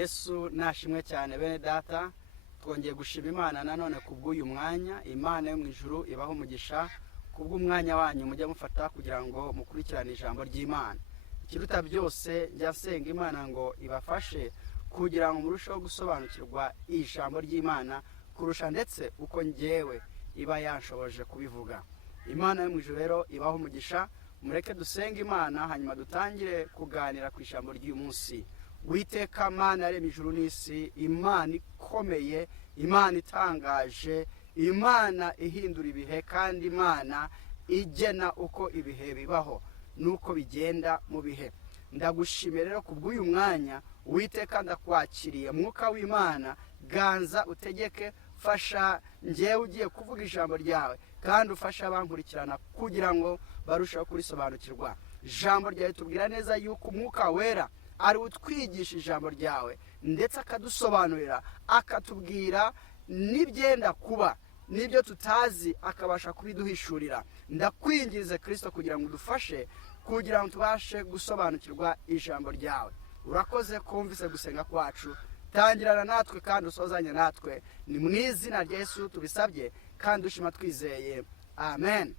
Yesu nashimwe cyane bene data, twongeye gushima Imana nanone kubw'uyu mwanya. Imana yo mu ijuru ibaho umugisha kubw'umwanya wanyu mujya mufata kugira ngo mukurikirane ijambo ry'Imana. Ikiruta byose njya nsenga Imana ngo ibafashe kugira ngo murusheho gusobanukirwa ijambo ry'Imana kurusha ndetse uko njyewe iba yanshoboje kubivuga. Imana yo mu ijuru rero ibaho umugisha. Mureke dusenga Imana hanyuma dutangire kuganira ku ijambo ry'uyu munsi. Uwiteka Mana yaremye ijuru n'isi, Imana ikomeye, Imana itangaje, Imana ihindura ibihe, kandi Imana igena uko ibihe bibaho nuko bigenda mu bihe. Ndagushimira rero kubw'uyu mwanya. Uwiteka ndakwakiriye, mwuka w'Imana ganza utegeke, fasha njyewe ugiye kuvuga ijambo ryawe, kandi ufasha abankurikirana kugira ngo barusheho kurisobanukirwa. Ijambo ryawe tubwira neza yuko umwuka wera ari utwigisha ijambo ryawe ndetse akadusobanurira, akatubwira n'ibyenda kuba n'ibyo tutazi akabasha kubiduhishurira. Ndakwingize Kristo kugira ngo udufashe kugira ngo tubashe gusobanukirwa ijambo ryawe. Urakoze kumvise gusenga kwacu, tangirana natwe kandi usozanye natwe. Ni mu izina rya Yesu tubisabye kandi dushima twizeye, amen.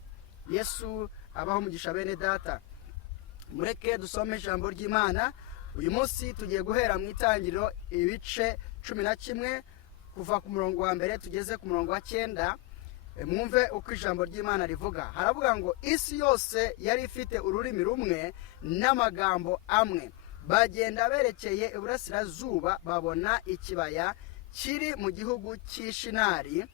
Yesu abaho umugisha bene data. Mureke dusome ijambo ry'Imana. Uyu munsi tugiye guhera mu itangiriro ibice 11 kuva ku murongo wa mbere tugeze ku murongo wa 9. Mwumve uko ijambo ry'Imana rivuga. Haravuga ngo isi yose yari ifite ururimi rumwe n'amagambo amwe. Bagenda berekeye iburasirazuba, babona ikibaya kiri mu gihugu cy'Ishinari,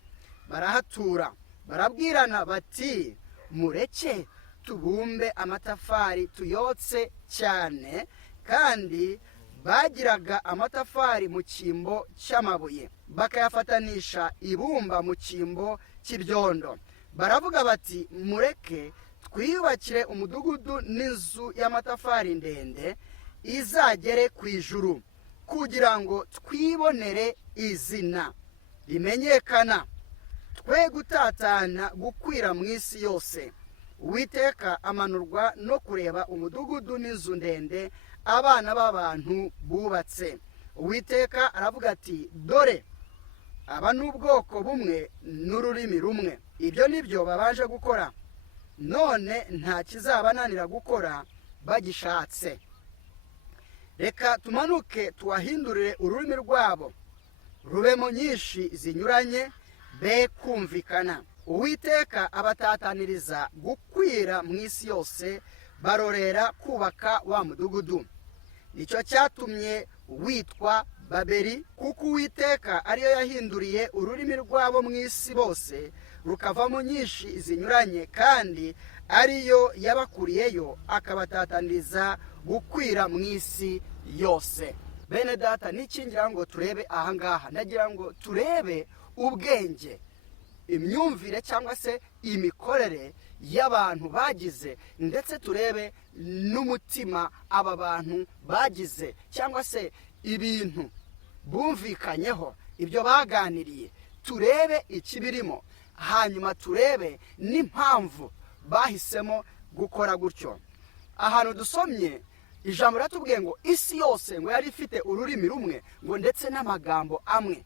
barahatura. Barabwirana bati, mureke tubumbe amatafari tuyotse cyane. Kandi bagiraga amatafari mu cyimbo cy'amabuye, bakayafatanisha ibumba mu cyimbo cy'ibyondo. Baravuga bati, mureke twiyubakire umudugudu n'inzu y'amatafari ndende izagere ku ijuru, kugira ngo twibonere izina rimenyekana, twe gutatana gukwira mu isi yose. Uwiteka amanurwa no kureba umudugudu n'inzu ndende abana b'abantu bubatse. Uwiteka aravuga ati, dore aba n'ubwoko bumwe n'ururimi rumwe. Ibyo nibyo babanje gukora, none nta kizabananira gukora bagishatse. Reka tumanuke tuwahindurire ururimi rwabo, rubemo nyinshi zinyuranye, be kumvikana. Uwiteka abatataniriza gukwira mu isi yose, barorera kubaka wa mudugudu. Nicyo cyatumye witwa Babeli, kuko Uwiteka ariyo yahinduriye ururimi rwabo mu isi bose, rukavamo nyinshi zinyuranye, kandi ariyo yabakuriyeyo akabatataniriza gukwira mu isi yose. Bene data, nikingira ngo turebe ahangaha, ndagira ngo turebe ubwenge, imyumvire cyangwa se imikorere y'abantu bagize, ndetse turebe n'umutima aba bantu bagize, cyangwa se ibintu bumvikanyeho, ibyo baganiriye. Turebe ikibirimo, hanyuma turebe n'impamvu bahisemo gukora gutyo. Ahantu dusomye ijambo ratubwiye ngo isi yose ngo yari ifite ururimi rumwe, ngo ndetse n'amagambo amwe.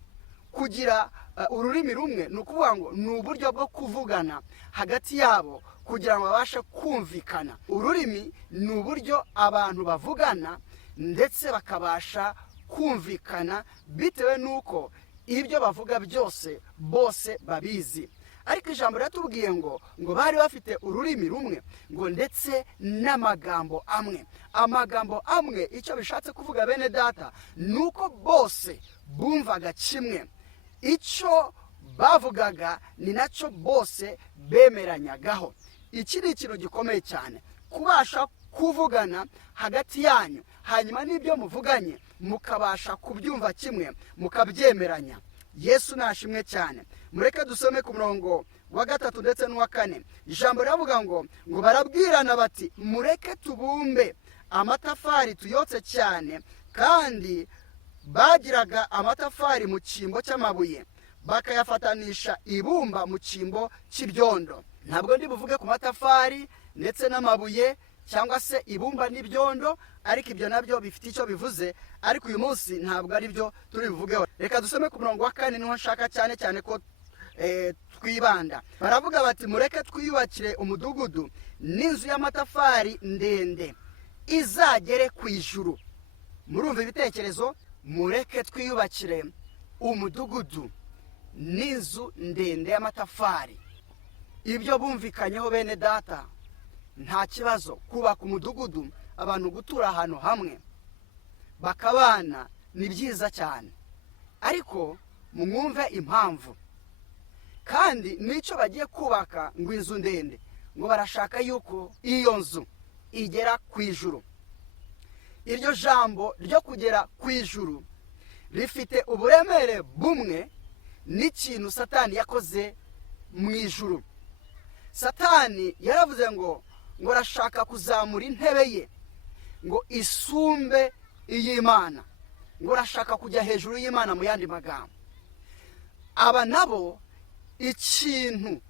Kugira ururimi rumwe ni ukuvuga ngo ni uburyo bwo kuvugana hagati yabo kugira ngo babashe kumvikana. Ururimi ni uburyo abantu bavugana ndetse bakabasha kumvikana bitewe n'uko ibyo bavuga byose bose babizi. Ariko ijambo ratubwiye ngo bari bafite ururimi rumwe, ngo ndetse n'amagambo amwe. Amagambo amwe icyo bishatse kuvuga bene data, nuko bose bumvaga kimwe. Icyo bavugaga ni nacyo bose bemeranyagaho. Iki ni ikintu gikomeye cyane, kubasha kuvugana hagati yanyu, hanyuma n'ibyo muvuganye mukabasha kubyumva kimwe, mukabyemeranya. Yesu nashimwe cyane. Mureke dusome ku murongo wa 3 ndetse n'uwa 4. Ijambo riravuga ngo barabwirana bati, mureke tubumbe amatafari tuyotse cyane. Kandi bagiraga amatafari mu cyimbo cy'amabuye, bakayafatanisha ibumba mu cyimbo cy'ibyondo. Ntabwo ndi buvuge ku matafari ndetse n'amabuye cyangwa se ibumba n'ibyondo, ariko ibyo nabyo bifite icyo bivuze, ariko uyu munsi ntabwo ari byo turi buvugeho. Reka dusome ku murongo wa 4 niho nshaka cyane cyane ko twibanda. Baravuga bati mureke twiyubakire umudugudu n'inzu y'amatafari ndende izagere ku ijuru. Murumva ibitekerezo? Mureke twiyubakire umudugudu n'inzu ndende y'amatafari. Ibyo bumvikanyeho bene data, nta kibazo kubaka umudugudu, abantu gutura ahantu hamwe bakabana ni byiza cyane, ariko mwumve impamvu. Kandi n'icyo bagiye kubaka ngo inzu ndende, ngo barashaka yuko iyo nzu igera ku ijuru. Iryo jambo ryo kugera ku ijuru rifite uburemere bumwe n'ikintu Satani yakoze mu ijuru. Satani yaravuze ngo arashaka kuzamura intebe ye ngo isumbe iy'Imana, ngo arashaka kujya hejuru y'Imana. Mu yandi magambo, aba nabo ikintu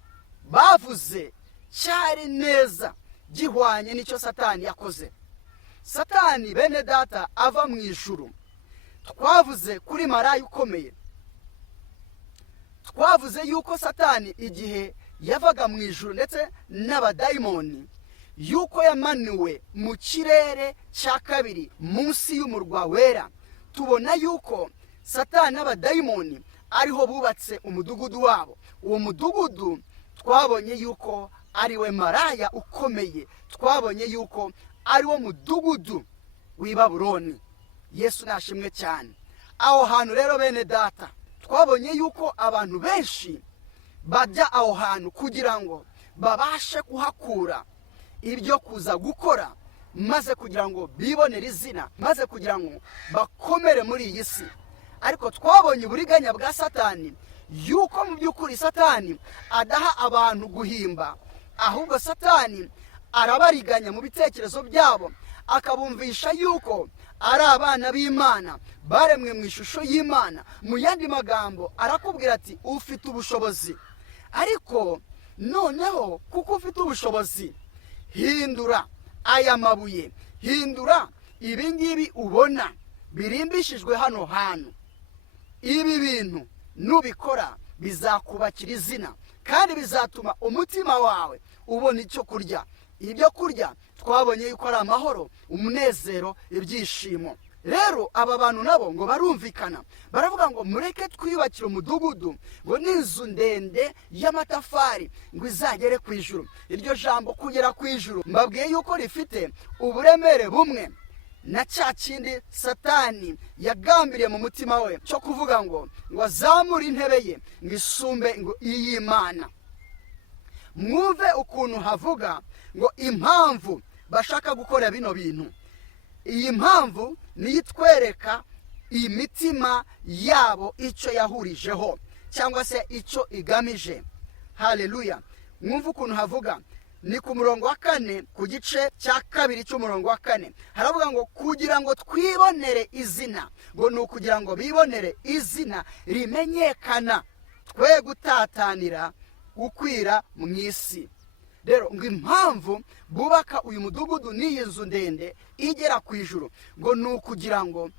bavuze cyari neza gihwanye n'icyo Satani yakoze. Satani bene data ava mu ijuru, twavuze kuri maraya ukomeye, twavuze yuko Satani igihe yavaga mu ijuru ndetse n'abadayimoni, yuko yamanuwe mu kirere cya kabiri munsi y'umurwa wera. Tubona yuko Satani n'abadayimoni ariho bubatse umudugudu wabo. Uwo mudugudu twabonye yuko ari we maraya ukomeye, twabonye yuko ari wo mudugudu w'i Babuloni. Yesu nashimwe cyane. Aho hantu rero bene data, twabonye yuko abantu benshi bajya aho hantu kugira ngo babashe kuhakura ibyo kuza gukora, maze kugira ngo bibonere izina, maze kugira ngo bakomere muri iyi si. Ariko twabonye uburiganya bwa Satani, yuko mu by'ukuri Satani adaha abantu guhimba, ahubwo Satani arabariganya mu bitekerezo byabo, akabumvisha yuko ari abana b'Imana, baremwe mu ishusho y'Imana. Mu yandi magambo arakubwira ati ufite ubushobozi, ariko noneho kuko ufite ubushobozi, hindura aya mabuye, hindura ibi ngibi ubona birimbishijwe hano hantu. Ibi bintu nubikora bizakubakira izina, kandi bizatuma umutima wawe ubona icyo kurya. Ibyo kurya twabonye yuko ari amahoro, umunezero, ibyishimo. Rero aba bantu nabo ngo barumvikana, baravuga ngo mureke twiyubakire umudugudu ngo n'inzu ndende y'amatafari ngo izagere ku ijuru. Iryo jambo kugera ku ijuru mbabwiye yuko rifite uburemere bumwe na cya kindi Satani yagambiriye mu mutima we cyo kuvuga ngo azamure intebe ye ngo isumbe ngo iy'Imana. Mwumve ukuntu havuga ngo impamvu bashaka gukora bino bintu. Iyi mpamvu niyo itwereka imitima yabo icyo yahurijeho cyangwa se icyo igamije. Haleluya. Mwumve ukuntu havuga, ni ku murongo wa 4 ku gice cya 2 cy'umurongo wa 4, haravuga ngo kugira ngo twibonere izina, ngo ni ukugira ngo bibonere izina rimenyekana, twe gutatanira gukwira mu isi. Rero ngo impamvu bubaka uyu mudugudu n'iyi nzu ndende igera ku ijuru, ngo ni ukugira ngo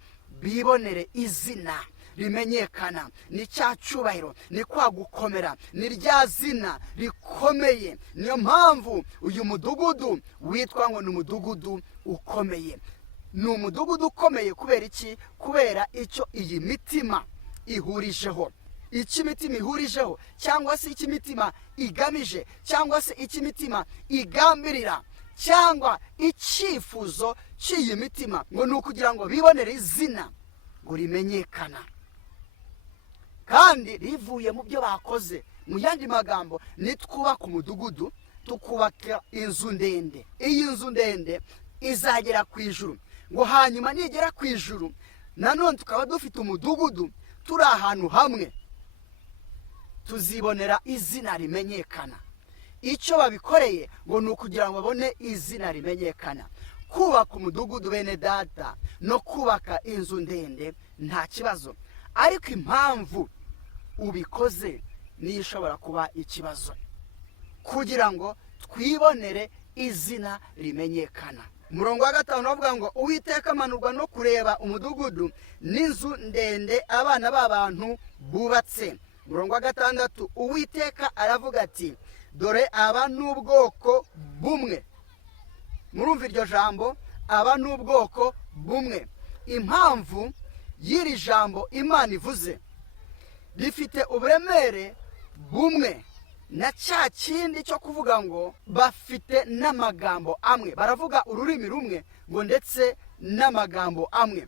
bibonere izina rimenyekana. Ni cya cyubahiro, ni kwa gukomera, ni rya zina rikomeye. Niyo mpamvu uyu mudugudu witwa ngo ni umudugudu ukomeye. Ni umudugudu ukomeye kubera iki? Kubera icyo iyi mitima ihurijeho. Iki imitima ihurijeho, cyangwa se iki imitima igamije, cyangwa se iki imitima igambirira, cyangwa icyifuzo cy'iyi mitima, ngo ni ukugira ngo bibonere izina ngo rimenyekana, kandi rivuye mu byo bakoze. Mu yandi magambo, nitwubaka umudugudu, tukubaka inzu ndende. Iyi nzu ndende izagera ku ijuru, ngo hanyuma nigera ku ijuru nanone tukaba dufite umudugudu turi ahantu hamwe, tuzibonera izina rimenyekana. Icyo babikoreye ngo ni ukugira ngo babone izina rimenyekana. Kubaka umudugudu bene data no kubaka inzu ndende nta kibazo, ariko impamvu ubikoze niyo ishobora kuba ikibazo. Kugira ngo twibonere izina rimenyekana. umurongo wa 5 bavuga ngo Uwiteka amanurwa no kureba umudugudu n'inzu ndende abana b'abantu bubatse. Umurongo wa 6 Uwiteka aravuga ati dore aba n'ubwoko bumwe. Murumva iryo jambo, aba n'ubwoko bumwe. Impamvu y'iri jambo Imana ivuze rifite uburemere bumwe na cya kindi cyo kuvuga ngo bafite n'amagambo amwe, baravuga ururimi rumwe ngo ndetse n'amagambo amwe.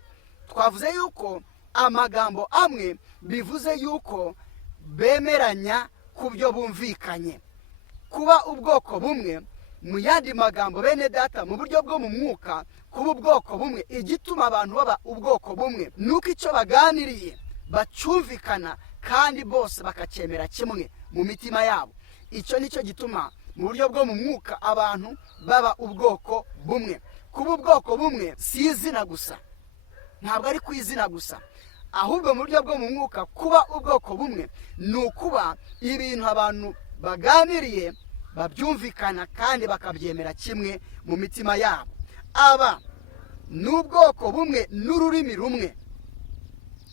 Twavuze yuko amagambo amwe bivuze yuko bemeranya ku byo bumvikanye. Kuba ubwoko bumwe, mu yandi magambo bene data, mu buryo bwo mu mwuka, kuba ubwoko bumwe, igituma abantu baba ubwoko bumwe nuko icyo baganiriye bacyumvikana kandi bose bakacyemera kimwe mu mitima yabo. Icyo nicyo gituma mu buryo bwo mu mwuka abantu baba ubwoko bumwe. Kuba ubwoko bumwe si izina gusa, ntabwo ari ku izina gusa, ahubwo mu buryo bwo mu mwuka kuba ubwoko bumwe ni ukuba ibintu abantu baganiriye babyumvikana kandi bakabyemera kimwe mu mitima yabo. Aba ni ubwoko bumwe n'ururimi rumwe.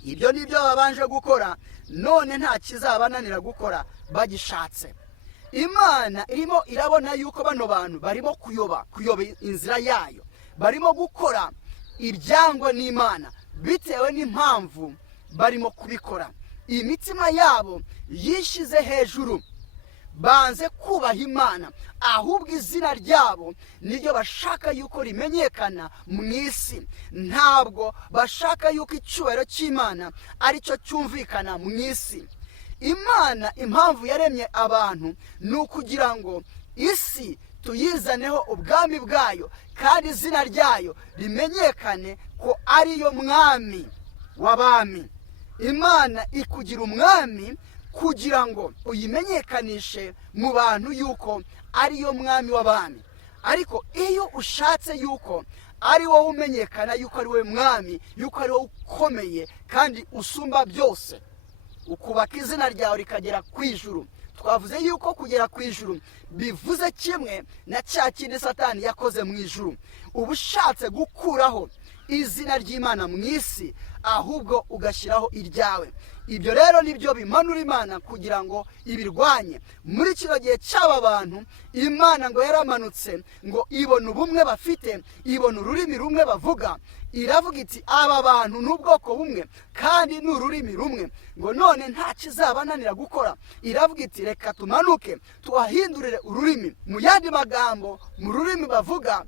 Ibyo nibyo babanje gukora, none nta kizabananira gukora bagishatse. Imana irimo irabona yuko bano bantu barimo kuyoba inzira yayo, barimo gukora ibyangwa n'Imana bitewe n'impamvu barimo kubikora. Imitima yabo yishize hejuru, banze kubaha Imana, ahubwo izina ryabo niryo bashaka yuko rimenyekana mu isi. Ntabwo bashaka yuko icyubahiro cy'Imana aricyo cyumvikana mu isi. Imana impamvu yaremye abantu ni ukugira ngo isi tuyizaneho ubwami bwayo kandi izina ryayo rimenyekane ko ariyo mwami w'abami. Imana ikugira umwami kugira ngo uyimenyekanishe mu bantu yuko ariyo mwami w'abami. Ariko iyo ushatse yuko ari wowe umenyekana yuko ari we mwami, yuko ari wowe ukomeye kandi usumba byose, ukubaka izina ryawe rikagera ku ijuru. Twavuze yuko kugera ku ijuru bivuze kimwe na cya kindi Satani yakoze mu ijuru. Uba ushatse gukuraho izina ry'Imana mu isi, ahubwo ugashyiraho iryawe. Ibyo rero nibyo bimanura Imana kugira ngo ibirwanye. Muri kino gihe cy'aba bantu, Imana ngo yaramanutse ngo ibona ubumwe bafite, ibona ururimi rumwe bavuga, iravuga iti aba bantu n'ubwoko bumwe kandi n'ururimi rumwe, ngo none nta kizabananira gukora. Iravuga iti reka tumanuke tuhahindurire ururimi, mu yandi magambo mu rurimi bavuga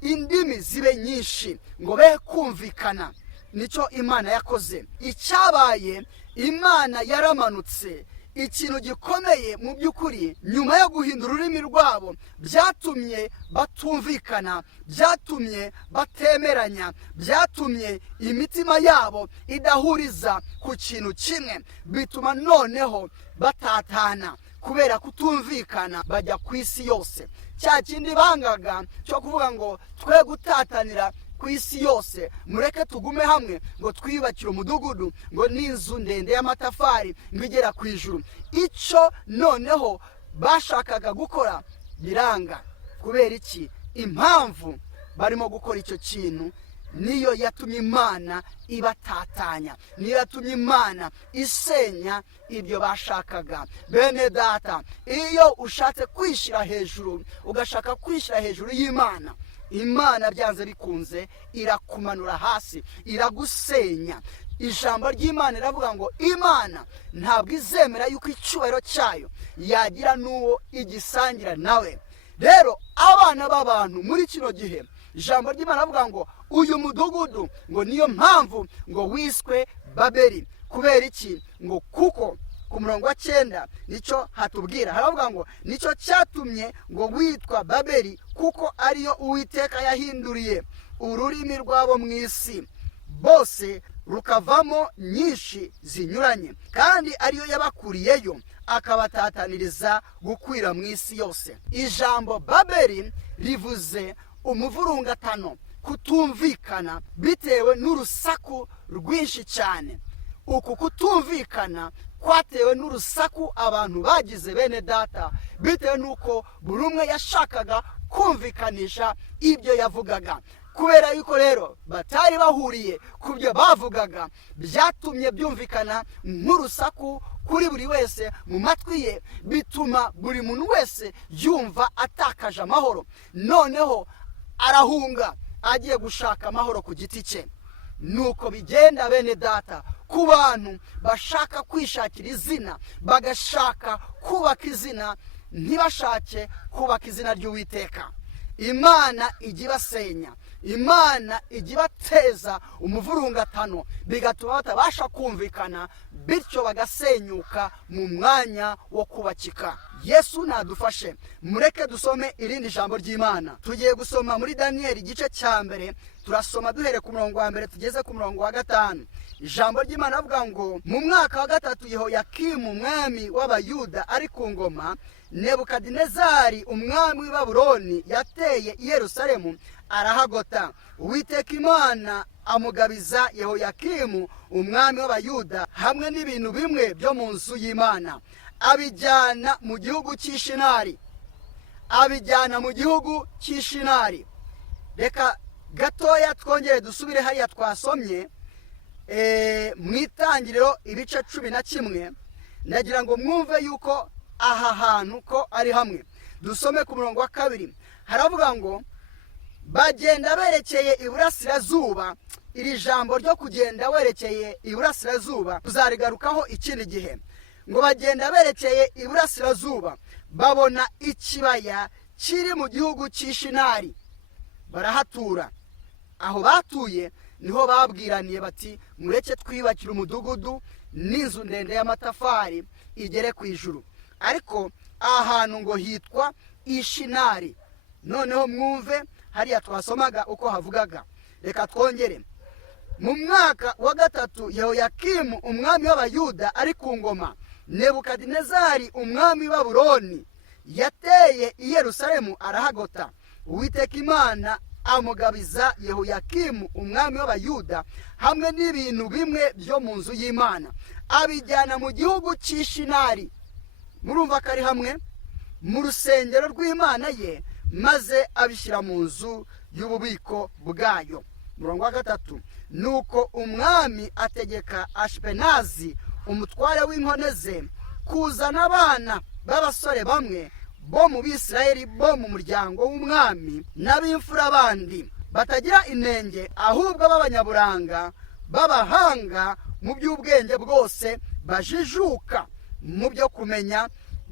indimi zibe nyinshi ngo be kumvikana. Nicyo Imana yakoze. Icyabaye, Imana yaramanutse. Ikintu gikomeye mu by'ukuri, nyuma yo guhindura ururimi rwabo, byatumye batumvikana, byatumye batemeranya, byatumye imitima yabo idahuriza ku kintu kimwe, bituma noneho batatana. Kubera kutumvikana bajya ku isi yose. Cya kindi bangaga cyo kuvuga ngo twe gutatanira ku isi yose, mureke tugume hamwe ngo twiyubakire umudugudu ngo n'inzu ndende y'amatafari ngo igera ku ijuru. Icyo noneho bashakaga gukora biranga. Kubera iki? Impamvu barimo gukora icyo kintu niyo yatumye Imana ibatatanya, niyo yatumye Imana isenya ibyo bashakaga. Bene data, iyo ushatse kwishyira hejuru, ugashaka kwishyira hejuru y'Imana, Imana byanze bikunze irakumanura hasi, iragusenya. Ijambo ry'Imana riravuga ngo Imana ntabwo izemera yuko icyubahiro cyayo yagira n'uwo igisangira nawe. Rero abana b'abantu muri kino gihe, ijambo ry'Imana rivuga ngo uyu mudugudu ngo niyo mpamvu ngo wiswe Babeli. Kubera iki? Ngo kuko ku murongo wa 9 nicyo hatubwira, haravuga ngo nicyo cyatumye ngo witwa Babeli, kuko ariyo Uwiteka yahinduriye ururimi rwabo mu isi, bose rukavamo nyinshi zinyuranye, kandi ariyo yabakuriyeyo akabatataniriza gukwira mu isi yose. Ijambo Babeli rivuze umuvurungatano, kutumvikana bitewe n'urusaku rwinshi cyane. Uku kutumvikana kwatewe n'urusaku abantu bagize bene data, bitewe n'uko buri umwe yashakaga kumvikanisha ibyo yavugaga. Kubera yuko rero batari bahuriye ku byo bavugaga, byatumye byumvikana nk'urusaku kuri buri wese mu matwi ye, bituma buri muntu wese yumva atakaje amahoro. Noneho arahunga agiye gushaka amahoro ku giti cye. Nuko bigenda bene data ku bantu bashaka kwishakira izina, bagashaka kubaka izina, ntibashake kubaka izina ry'Uwiteka. Imana ijya ibasenya, Imana ijya ibateza umuvurungatano, bigatuma batabasha kumvikana, bityo bagasenyuka mu mwanya wo kubakika. Yesu nadufashe. Mureke dusome irindi jambo ry'Imana. Tugiye gusoma muri Daniyeli igice cya mbere, turasoma duhere ku murongo wa mbere tugeze ku murongo wa 5. Ijambo ry'Imana avuga ngo, mu mwaka wa 3 Yehoyakimu umwami w'Abayuda ari ku ngoma, Nebukadinezari umwami w'i Babuloni yateye i Yerusalemu arahagota. Uwiteka Imana amugabiza Yehoyakimu umwami w'Abayuda hamwe n'ibintu bimwe byo mu nzu y'Imana, abijyana mu gihugu cy'Ishinari. Reka gatoya twongere dusubire hariya twasomye mu Itangiriro ibice 11. Ndagira ngo mwumve yuko aha hantu ko ari hamwe. Dusome ku murongo wa 2. Haravuga ngo, bagenda berekeye iburasirazuba. Iri jambo ryo kugenda werekeye iburasirazuba tuzarigarukaho ikindi gihe. Ngo bagenda berekeye iburasirazuba, babona ikibaya kiri mu gihugu cy'Ishinari, barahatura. Aho batuye niho babwiraniye bati, mureke twiyubakire umudugudu n'inzu ndende y'amatafari igere ku ijuru. Ariko ahantu ngo hitwa Ishinari. Noneho mwumve hariya twasomaga uko havugaga. Reka twongere. Mu mwaka wa 3 Yehoyakimu umwami w'Abayuda ari ku ngoma, Nebukadinezari umwami wa Babuloni yateye i Yerusalemu arahagota. Uwiteka Imana amugabiza Yehoyakimu umwami w'Abayuda hamwe n'ibintu bimwe byo mu nzu y'Imana, abijyana mu gihugu cy'Ishinari. Murumva ko ari hamwe mu rusengero rw'Imana ye, maze abishyira mu nzu y'ububiko bwayo. Murongo wa 3. Nuko umwami ategeka Ashpenazi umutware w'inkone ze kuzana abana b'abasore bamwe bo mu Bisirayeli bo mu muryango w'umwami n'ab'imfura bandi, batagira inenge, ahubwo b'abanyaburanga, b'abahanga mu by'ubwenge bwose, bajijuka mu byo kumenya,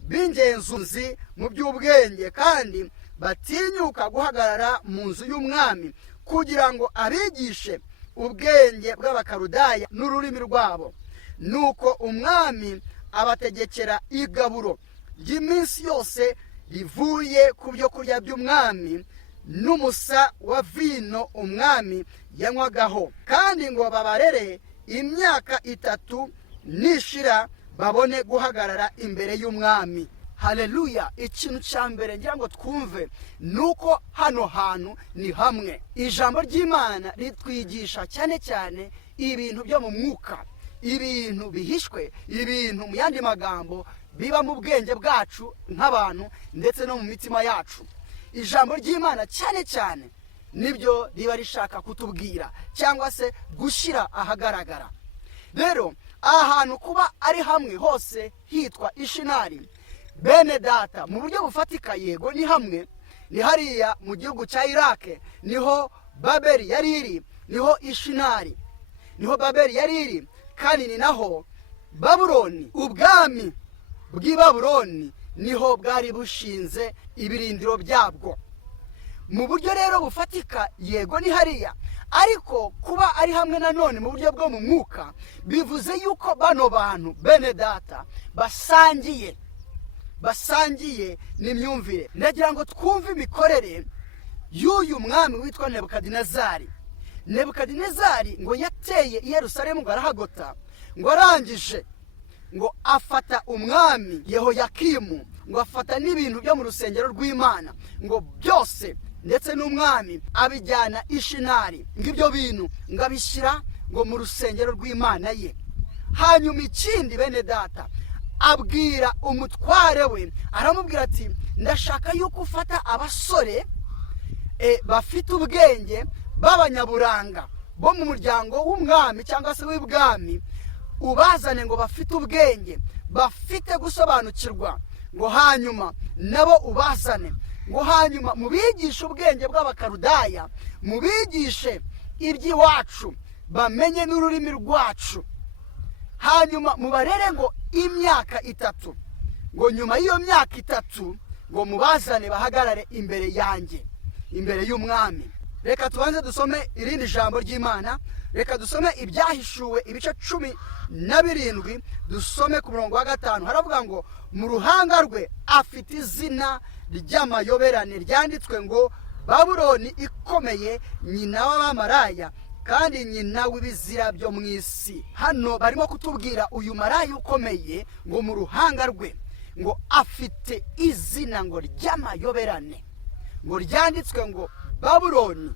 b'ingenzuzi mu by'ubwenge, kandi batinyuka guhagarara mu nzu y'umwami kugira ngo abigishe ubwenge bw'Abakarudaya n'ururimi rwabo. Nuko umwami abategekera igaburo ry'iminsi yose rivuye ku byo kurya by'umwami n'umusa wa vino umwami yanywagaho, kandi ngo babarere imyaka 3 nishira babone guhagarara imbere y'umwami. Haleluya. Ikintu cya mbere ngira ngo twumve nuko hano hantu ni hamwe. Ijambo ry'Imana ritwigisha cyane cyane ibintu byo mu mwuka, ibintu bihishwe, ibintu mu yandi magambo biba mu bwenge bwacu nk'abantu ndetse no mu mitima yacu. Ijambo ry'Imana cyane cyane nibyo riba rishaka kutubwira cyangwa se gushyira ahagaragara. Rero ahantu kuba ari hamwe hose hitwa Ishinari, bene data, mu buryo bufatika yego ni hamwe, ni hariya mu gihugu cya Irake niho Babeli yari iri, niho Ishinari niho Babeli yari iri, kandi ni naho Babuloni, ubwami bw'i Babuloni niho bwari bushinze ibirindiro byabwo. Mu buryo rero bufatika yego ni hariya, ariko kuba ari hamwe nanone mu buryo bwo mu mwuka bivuze yuko bano bantu bene data basangiye n'imyumvire. Ndagira ngo twumve imikorere y'uyu mwami witwa Nebukadinezari. Nebukadinezari ngo yateye i Yerusalemu ngo arahagota, ngo arangije ngo afata umwami Yehoyakimu, ngo afata n'ibintu byo mu rusengero rw'Imana, ngo byose ndetse n'umwami abijyana Ishinari, ngo ibyo bintu ngo abishyira ngo mu rusengero rw'Imana ye. Hanyuma ikindi bene data, abwira umutware we, aramubwira ati ndashaka yuko ufata abasore bafite ubwenge b'abanyaburanga bo mu muryango w'umwami cyangwa se w'ibwami, ubazane ngo bafite ubwenge, bafite gusobanukirwa, ngo hanyuma nabo ubazane, ngo hanyuma mubigishe ubwenge bw'abakarudaya, mubigishe iby'iwacu, bamenye n'ururimi rwacu, hanyuma mubarere ngo imyaka 3, ngo nyuma y'iyo myaka 3 ngo mubazane bahagarare imbere yanjye, imbere y'umwami. Reka tubanze dusome irindi jambo ry'Imana. Reka dusome Ibyahishuwe ibice 17, dusome ku murongo wa 5. Haravuga ngo mu ruhanga rwe afite izina ry'amayoberane ryanditswe ngo Babuloni ikomeye, nyina w'abamaraya kandi nyina w'ibizira byo mu isi. Hano barimo kutubwira uyu maraya ukomeye ngo mu ruhanga rwe ngo afite izina ngo ry'amayoberane, ngo ryanditswe ngo Babuloni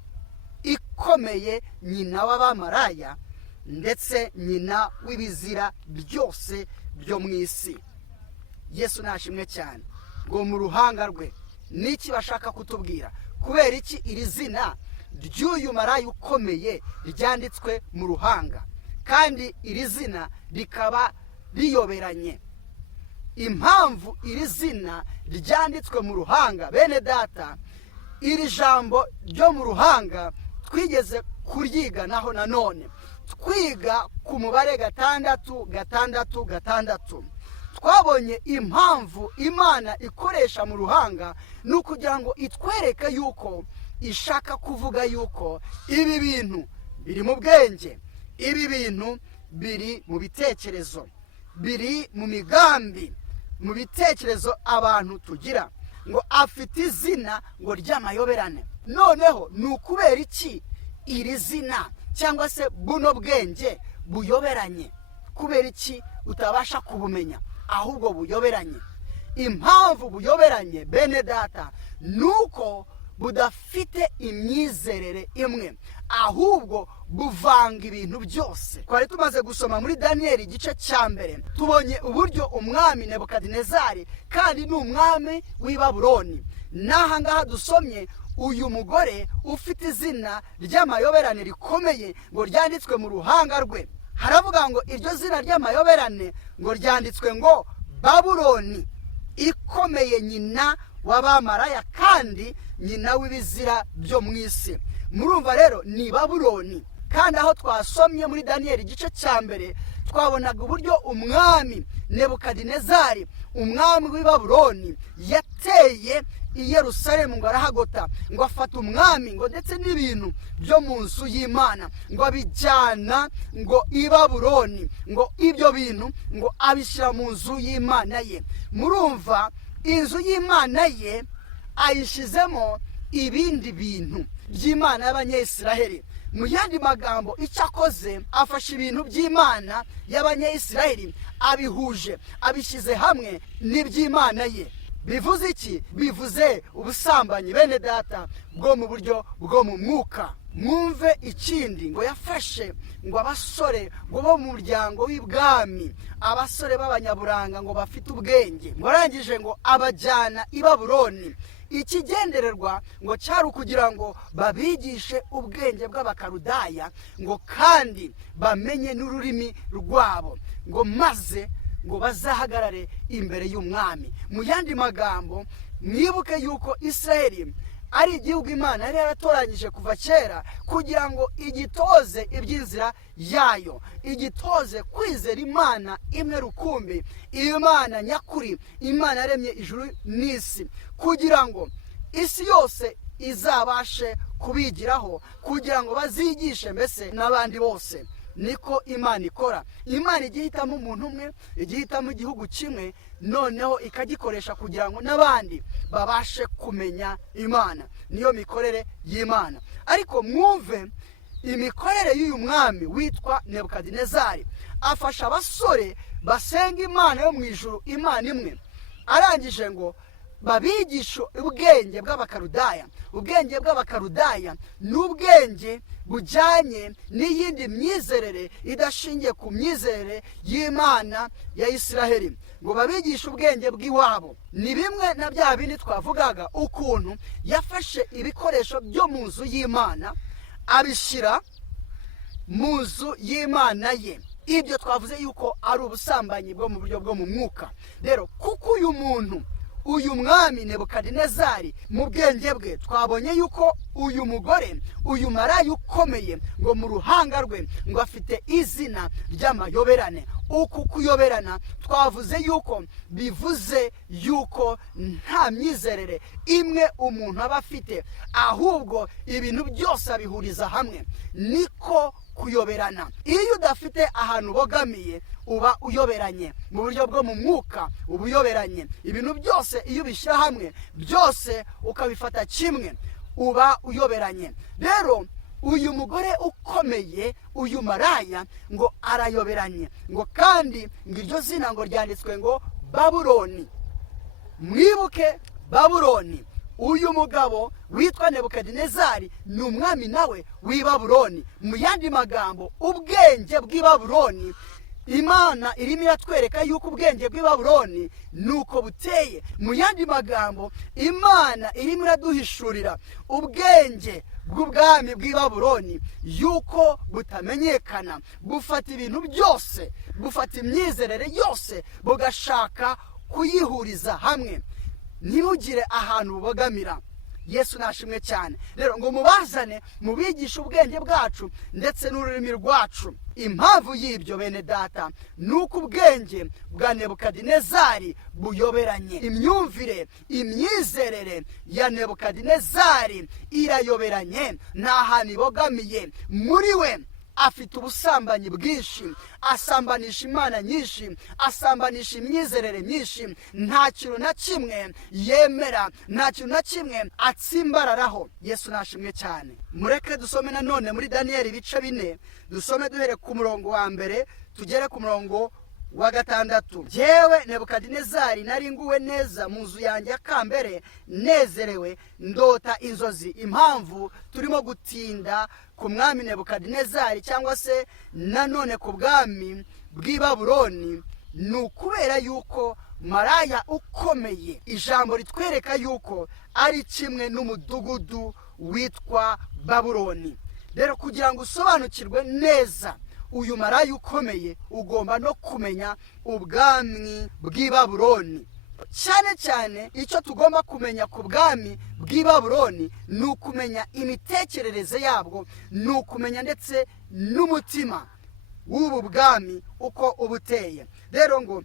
ikomeye, nyina w'abamaraya ndetse nyina w'ibizira byose byo mu isi. Yesu nashimwe cyane. Ngo mu ruhanga rwe niki bashaka kutubwira? Kubera iki iri zina ry'uyu maraya ukomeye ryanditswe mu ruhanga, kandi iri zina rikaba riyoberanye? Impamvu iri zina ryanditswe mu ruhanga, bene data, iri jambo ryo mu ruhanga twigeze kuryiganaho nanone, twiga ku mubare 666. Twabonye impamvu Imana ikoresha mu ruhanga ni ukugira ngo itwereke yuko ishaka kuvuga yuko ibi bintu biri mu bwenge, ibi bintu biri mu bitekerezo, biri mu migambi, mu bitekerezo abantu tugira. Ngo afite izina ngo ry'amayoberane. Noneho ni ukubera iki iri zina cyangwa se buno bwenge buyoberanye? Kubera iki utabasha kubumenya ahubwo buyoberanye? Impamvu buyoberanye, bene data, nuko budafite imyizerere imwe, ahubwo buvanga ibintu byose. Twari tumaze gusoma muri Daniyeli igice cya mbere, tubonye uburyo umwami Nebukadinezari, kandi ni umwami w'i Babuloni, n'aha ngaha dusomye uyu mugore ufite izina ry'amayoberane rikomeye ngo ryanditswe mu ruhanga rwe. Haravuga ngo iryo zina ry'amayoberane ngo ryanditswe ngo Babuloni ikomeye, nyina w'abamaraya kandi nyina w'ibizira byo mu isi. Murumva rero ni Babuloni. Kandi aho twasomye muri Daniyeli igice cya mbere, twabonaga uburyo umwami Nebukadinezari, umwami w'i Babuloni, yateye i Yerusalemu ngo arahagota, ngo afata umwami ngo ndetse n'ibintu byo mu nzu y'Imana ngo abijyana ngo i Babuloni, ngo ibyo bintu ngo abishyira mu nzu y'Imana ye. Murumva, inzu y'Imana ye ayishizemo ibindi bintu by'Imana y'Abanyayisiraheli. Mu yandi magambo, icyo akoze, afashe ibintu by'Imana y'Abanyayisiraheli, abihuje, abishyize hamwe n'iby'Imana ye. Bivuze iki? Bivuze ubusambanyi, bene data, bwo mu buryo bwo mu mwuka. Mwumve ikindi, ngo yafashe ngo abasore ngo bo mu muryango w'ibwami, abasore b'abanyaburanga ngo bafite ubwenge, ngo arangije ngo abajyana i Babuloni. Ikigendererwa ngo cyari ukugira ngo babigishe ubwenge bw'abakarudaya, ngo kandi bamenye n'ururimi rwabo, ngo maze ngo bazahagarare imbere y'umwami. Mu yandi magambo, mwibuke yuko Israeli ari igihugu Imana yari yaratoranyije kuva kera kugira ngo igitoze iby'inzira yayo, igitoze kwizera Imana imwe rukumbi, Imana nyakuri, Imana yaremye ijuru n'isi, kugira ngo isi yose izabashe kubigiraho, kugira ngo bazigishe mbese n'abandi bose. Niko Imana ikora. Imana igihitamo umuntu umwe, igihitamo igihugu kimwe, noneho ikagikoresha kugira ngo n'abandi babashe kumenya Imana. Niyo mikorere y'Imana. Ariko mwumve imikorere y'uyu mwami witwa Nebukadinezari. Afasha abasore basenga Imana yo mu ijuru, Imana imwe, arangije ngo babigisha ubwenge bw'abakarudaya. Ubwenge bw'abakarudaya ni ubwenge bujyanye n'iyindi myizerere idashingiye ku myizerere y'Imana ya Isiraheli, ngo babigishe ubwenge bw'iwabo. Ni bimwe na bya bindi twavugaga, ukuntu yafashe ibikoresho byo mu nzu y'Imana abishyira mu nzu y'Imana ye. Ibyo twavuze yuko ari ubusambanyi bwo mu buryo bwo mu mwuka. Rero kuko uyu mwami Nebukadinezari mu bwenge bwe twabonye yuko uyu mugore, uyu maraya ukomeye, ngo mu ruhanga rwe ngo afite izina ry'amayoberane. Uku kuyoberana twavuze yuko bivuze yuko nta myizerere imwe umuntu aba afite, ahubwo ibintu byose abihuriza hamwe. Niko kuyoberana. Iyo udafite ahantu ubogamiye uba uyoberanye. Mu buryo bwo mu mwuka uba uyoberanye. Ibintu byose iyo ubishyira hamwe byose ukabifata kimwe uba uyoberanye. Rero uyu mugore ukomeye, uyu maraya, ngo arayoberanye, ngo kandi ngo iryo zina ngo ryanditswe ngo Babuloni. Mwibuke Babuloni, uyu mugabo witwa Nebukadinezari ni umwami nawe w'i Babuloni. Mu yandi magambo, ubwenge bw'i Babuloni, Imana irimo iratwereka yuko ubwenge bw'i Babuloni nuko buteye. Mu yandi magambo, Imana irimo iraduhishurira ubwenge bw'ubwami bw'i Babuloni yuko butamenyekana. Bufata ibintu byose, bufata imyizerere yose, bugashaka kuyihuriza hamwe, ntibugire ahantu bubogamira. Yesu nashimwe cyane. Rero ngo mubazane mubigishe ubwenge bwacu ndetse n'ururimi rwacu. Impamvu y'ibyo bene data nuko ubwenge bwa Nebukadinezari buyoberanye. Imyumvire, imyizerere ya Nebukadinezari irayoberanye, nta hantu ibogamiye. Muri we afite ubusambanyi bwinshi, asambanisha imana nyinshi, asambanisha imyizerere myinshi. Nta kintu na kimwe yemera, nta kintu na kimwe atsimbararaho. Yesu nashimwe cyane. Mureke dusome nanone muri Daniyeli ibice 4, dusome duhere ku murongo wa mbere tugere ku murongo wa 6. Jewe Nebukadinezari nari nguwe neza mu nzu yanjye akambere, nezerewe, ndota inzozi. Impamvu turimo gutinda ku mwami Nebukadinezari cyangwa se nanone ku bwami bw'i Babuloni ni ukubera yuko maraya ukomeye, ijambo ritwereka yuko ari kimwe n'umudugudu witwa Babuloni. Rero kugira ngo usobanukirwe neza uyu maraya ukomeye, ugomba no kumenya ubwami bw'i Babuloni. Cyane cyane icyo tugomba kumenya ku bwami bw'i Babuloni ni ukumenya imitekerereze yabwo, ni ukumenya ndetse n'umutima w'ubu bwami uko ubuteye. Rero ngo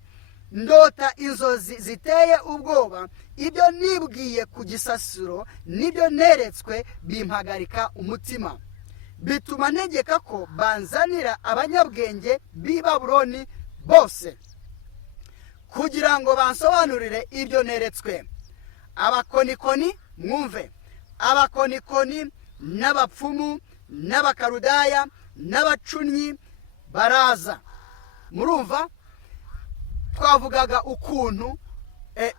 ndota inzozi ziteye ubwoba, ibyo nibwiye ku gisasiro nibyo neretswe bimpagarika umutima, bituma ntegeka ko banzanira abanyabwenge b'i Babuloni bose kugira ngo bansobanurire ibyo neretswe. Abakonikoni, mwumve, abakonikoni n'abapfumu n'abakarudaya n'abacunnyi baraza. Murumva twavugaga ukuntu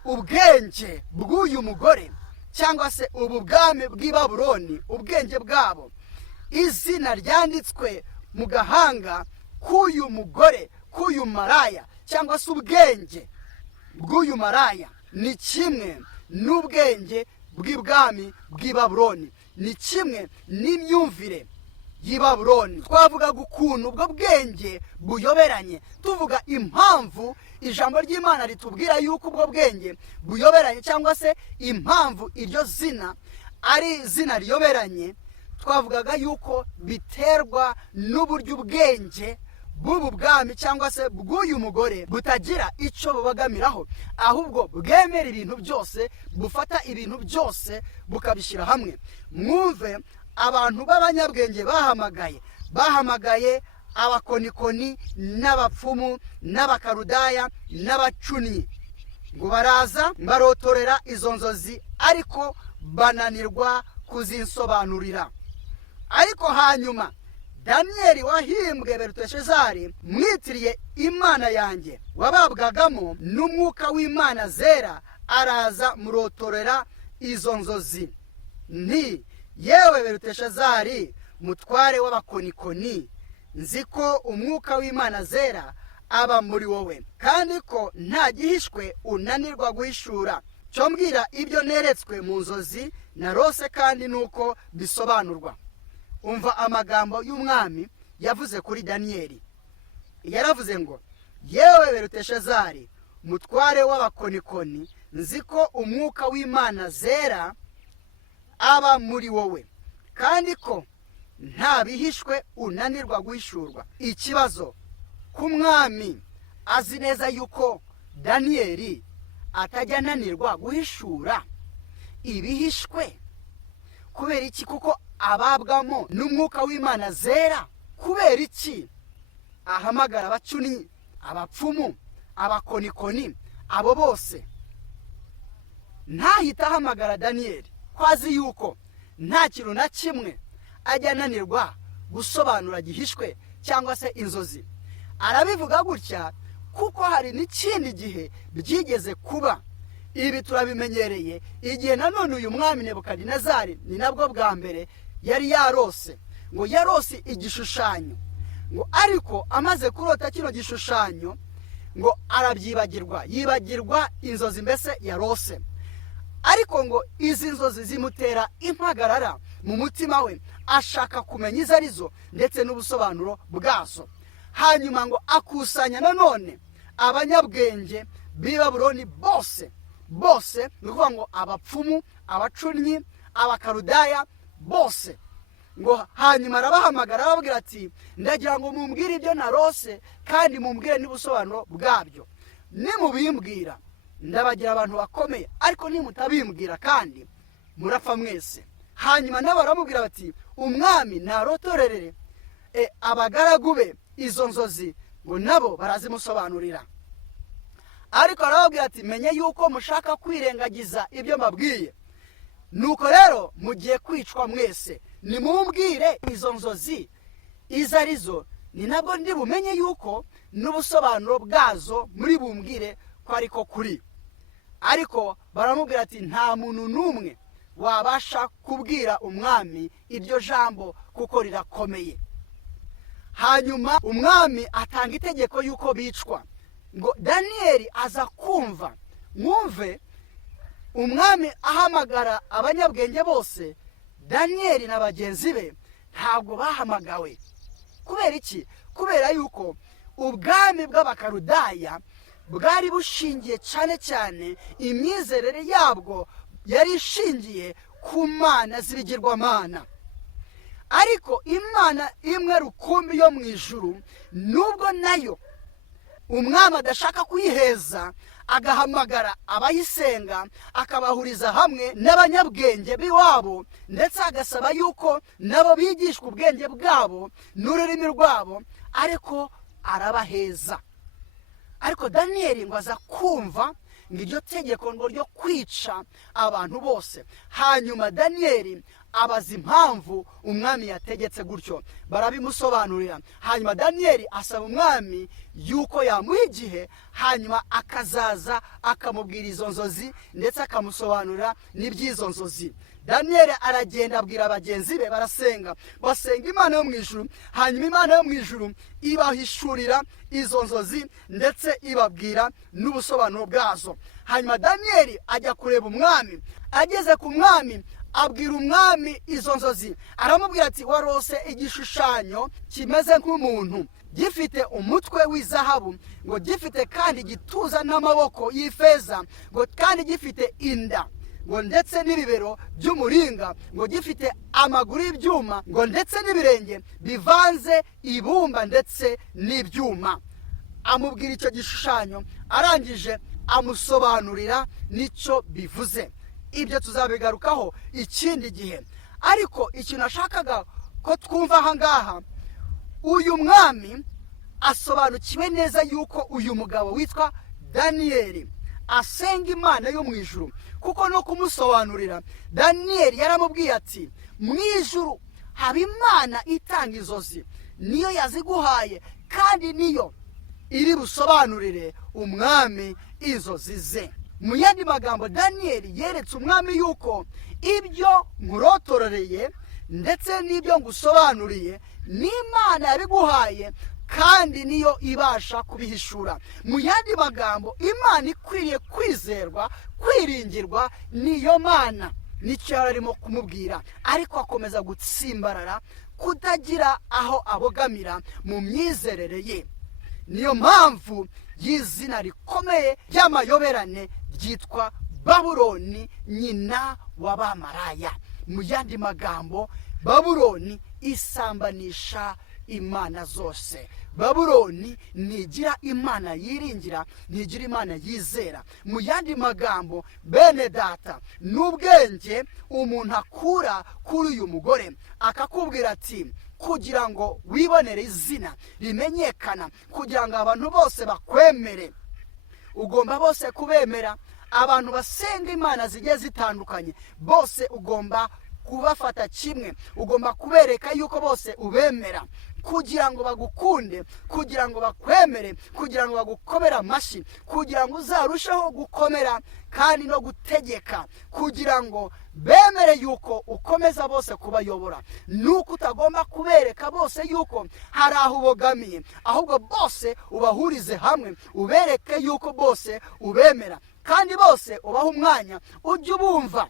ubwenge bw'uyu mugore cyangwa se ubu bwami bw'i Babuloni, ubwenge bwabo, izina ryanditswe mu gahanga k'uyu mugore, k'uyu maraya, cyangwa se ubwenge bw'uyu maraya ni kimwe n'ubwenge bw'ibwami bw'i Babuloni, ni kimwe n'imyumvire y'i Babuloni. Twavugaga ukuntu ubwo bwenge buyoberanye, tuvuga impamvu ijambo ry'Imana ritubwira yuko ubwo bwenge buyoberanye, cyangwa se impamvu iryo zina ari izina riyoberanye. Twavugaga yuko biterwa n'uburyo ubwenge bw'ubu bwami cyangwa se bw'uyu mugore butagira icyo bubagamiraho, ahubwo bwemera ibintu byose, bufata ibintu byose bukabishyira hamwe. Mwumve, abantu b'abanyabwenge bahamagaye abakonikoni n'abapfumu n'abakarudaya n'abacunnyi, ngo baraza barotorera izo nzozi, ariko bananirwa kuzinsobanurira. Ariko hanyuma Daniyeli wahimbwe Beluteshazari, mwitiriye Imana yanjye, wababwagamo n'umwuka w'Imana zera, araza murotorera izo nzozi nti yewe Beluteshazari mutware w'abakonikoni, nzi ko umwuka w'Imana zera aba muri wowe, kandi ko nta gihishwe unanirwa guhishura. cyo mbwira ibyo neretswe mu nzozi narose, kandi nuko bisobanurwa. Umva amagambo y'umwami yavuze kuri Daniyeli. Yaravuze ngo yewe Beluteshazari mutware w'abakonikoni, nzi ko umwuka w'Imana zera aba muri wowe, kandi ko nta bihishwe unanirwa guhishurwa. Ikibazo ku mwami azi neza yuko Daniyeli atajya ananirwa guhishura ibihishwe. Kubera iki? Kuko ababwamo n'umwuka w'Imana zera. Kubera iki ahamagara abacuni, abapfumu, abakonikoni, abo bose? Ntahita ahamagara Daniyeli ko azi yuko nta kintu na kimwe ajya ananirwa gusobanura gihishwe cyangwa se inzozi. Arabivuga gutya kuko hari n'ikindi gihe byigeze kuba. Ibi turabimenyereye igihe nanone uyu mwami Nebukadinezari ni nabwo bwa mbere yari yarose, ngo yarose igishushanyo, ngo ariko amaze kurota kino gishushanyo ngo arabyibagirwa, yibagirwa inzozi mbese yarose. Ariko ngo izi nzozi zimutera impagarara mu mutima we, ashaka kumenya izo arizo ndetse n'ubusobanuro bwazo. Hanyuma ngo akusanya nanone abanyabwenge b'i Babuloni bose, ni ukuvuga ngo abapfumu, abacunnyi, abakarudaya bose. Ngo hanyuma arabahamagara arababwira ati ndagira ngo mumbwire ibyo narose, kandi mumbwire n'ubusobanuro bwabyo. Nimubimbwira ndabagira abantu bakomeye, ariko nimutabimbwira kandi murapfa mwese. Hanyuma nabo baramubwira bati umwami narotorerere abagaragu be izo nzozi, ngo nabo barazimusobanurira. Ariko arababwira ati menye yuko mushaka kwirengagiza ibyo mbabwiye, nuko rero mugiye kwicwa mwese. Nimumbwire izo nzozi izo arizo, ni nabwo ndi bumenye yuko n'ubusobanuro bwazo muri bumbwire ko ariko kuri. Ariko baramubwira ati nta muntu n'umwe wabasha kubwira umwami iryo jambo kuko rirakomeye. Hanyuma umwami atanga itegeko yuko bicwa. Ngo Daniyeli aza kumva, mwumve, umwami ahamagara abanyabwenge bose, Daniyeli na bagenzi be ntabwo bahamagawe. Kubera iki? Kubera yuko ubwami bw'abakarudaya bwari bushingiye cyane cyane, imyizerere yabwo yari ishingiye ku mana z'ibigirwamana. Ariko Imana imwe rukumbi yo mu ijuru, nubwo nayo umwami adashaka kuyiheza, agahamagara abayisenga, akabahuriza hamwe n'abanyabwenge b'iwabo, ndetse agasaba yuko nabo bigishwa ubwenge bwabo n'ururimi rwabo, ariko arabaheza. Ariko Daniyeli ngo aza kumva ngo iryo tegeko ngo ryo kwica abantu bose. Hanyuma Daniyeli abaza impamvu umwami yategetse gutyo, barabimusobanurira. Hanyuma Daniyeli asaba umwami yuko yamuha igihe, hanyuma akazaza akamubwira izo nzozi ndetse akamusobanurira n'iby'izo nzozi. Daniyeli aragenda abwira bagenzi be, barasenga, basenga Imana yo mu ijuru. Hanyuma Imana yo mu ijuru ibahishurira izo nzozi ndetse ibabwira n'ubusobanuro bwazo. Hanyuma Daniyeli ajya kureba umwami. Ageze ku mwami abwira umwami izo nzozi, aramubwira ati warose igishushanyo kimeze nk'umuntu, gifite umutwe w'izahabu, ngo gifite kandi igituza n'amaboko y'ifeza, ngo kandi gifite inda, ngo ndetse n'ibibero by'umuringa, ngo gifite amaguru y'ibyuma, ngo ndetse n'ibirenge bivanze ibumba ndetse n'ibyuma. Amubwira icyo gishushanyo, arangije amusobanurira n'icyo bivuze. Ibyo tuzabigarukaho ikindi gihe. Ariko ikintu nashakaga ko twumva aha ngaha, uyu mwami asobanukiwe neza yuko uyu mugabo witwa Daniyeli asenga Imana yo mu ijuru, kuko no kumusobanurira Daniyeli yaramubwiye ati mu ijuru haba Imana itanga inzozi, niyo yaziguhaye kandi niyo iri busobanurire umwami inzozi ze. mu yandi magambo daniyeli yeretse umwami yuko ibyo nkurotororeye ndetse n'ibyo ngusobanuriye n'Imana yabiguhaye kandi niyo ibasha kubihishura. mu yandi magambo Imana ikwiriye kwizerwa, kwiringirwa niyo Mana. nicyo yari arimo kumubwira, ariko akomeza gutsimbarara, kutagira aho abogamira mu myizerere ye. niyo mpamvu y'izina rikomeye ry'amayoberane ryitwa Babuloni, nyina w'abamaraya. mu yandi magambo Babuloni isambanisha imana zose. Babuloni ntigira Imana yiringira, ntigira Imana yizera. mu yandi magambo bene data, n'ubwenge umuntu akura kuri uyu mugore akakubwira ati kugira ngo wibonere izina rimenyekana, kugira ngo abantu bose bakwemere, ugomba bose kubemera. abantu basenga imana zigiye zitandukanye bose ugomba kubafata kimwe, ugomba kubereka yuko bose ubemera, kugira ngo bagukunde, kugira ngo bakwemere, kugira ngo bagukomere amashyi, kugira ngo uzarusheho gukomera kandi no gutegeka, kugira ngo bemere yuko ukomeza bose kubayobora. nuko utagomba kubereka bose yuko hari aho ubogamiye, ahubwo bose ubahurize hamwe, ubereke yuko bose ubemera, kandi bose ubaha umwanya, ujye ubumva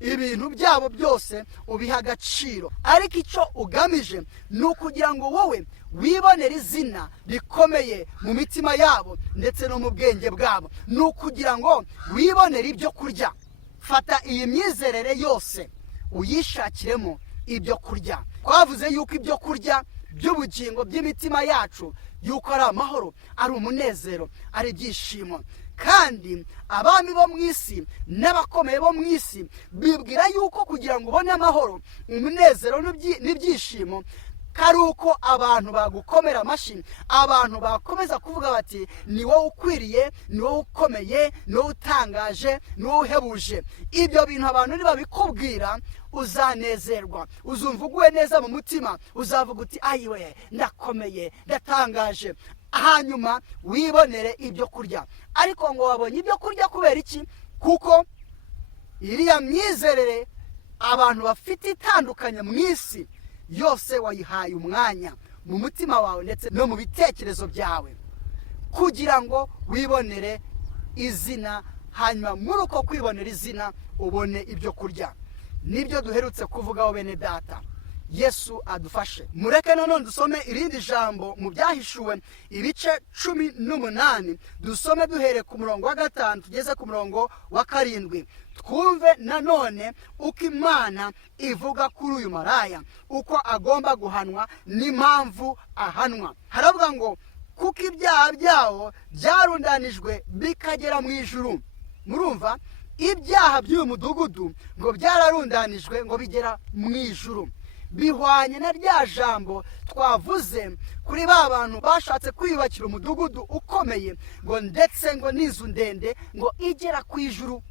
ibintu byabo byose ubiha agaciro. ariko icyo ugamije ni ukugira ngo wowe wibonere izina rikomeye mu mitima yabo ndetse no mu bwenge bwabo, ni ukugira ngo wibonere ibyo kurya. fata iyi myizerere yose uyishakiremo ibyo kurya. twavuze yuko ibyo kurya by'ubugingo by'imitima yacu yuko ari amahoro, ari umunezero, ari ibyishimo. kandi abami bo mu isi n'abakomeye bo mu isi bibwira yuko kugira ngo ubone amahoro, umunezero n'ibyishimo, kari uko abantu bagukomera amashyi, abantu bakomeza kuvuga bati ni wowe ukwiriye, ni wowe ukomeye, ni wowe utangaje, ni wowe uhebuje. ibyo bintu abantu nibabikubwira uzanezerwa, uzumva uguwe neza mu mutima, uzavuga uti ayiwe ndakomeye, ndatangaje. hanyuma wibonere ibyo kurya. ariko ngo wabonye ibyo kurya kubera iki? kuko iriya myizerere abantu bafite itandukanye mu isi yose wayihaye umwanya mu mutima wawe ndetse no mu bitekerezo byawe, kugira ngo wibonere izina. hanyuma muri uko kwibonera izina ubone ibyo kurya. nibyo duherutse kuvugaho bene data. Yesu adufashe. mureke none dusome irindi jambo mu byahishuwe ibice 18, dusome duhere ku murongo wa 5 tugeze ku murongo wa 7. twumve nanone uko Imana ivuga kuri uyu maraya, uko agomba guhanwa n'impamvu ahanwa. haravuga ngo kuko ibyaha byawo byarundanijwe bikagera mu ijuru. murumva, ibyaha by'uyu mudugudu ngo byararundanijwe ngo bigera mu ijuru. bihwanye na rya jambo twavuze kuri ba bantu bashatse kwiyubakira umudugudu ukomeye, ngo ndetse ngo n'inzu ndende ngo igera ku ijuru.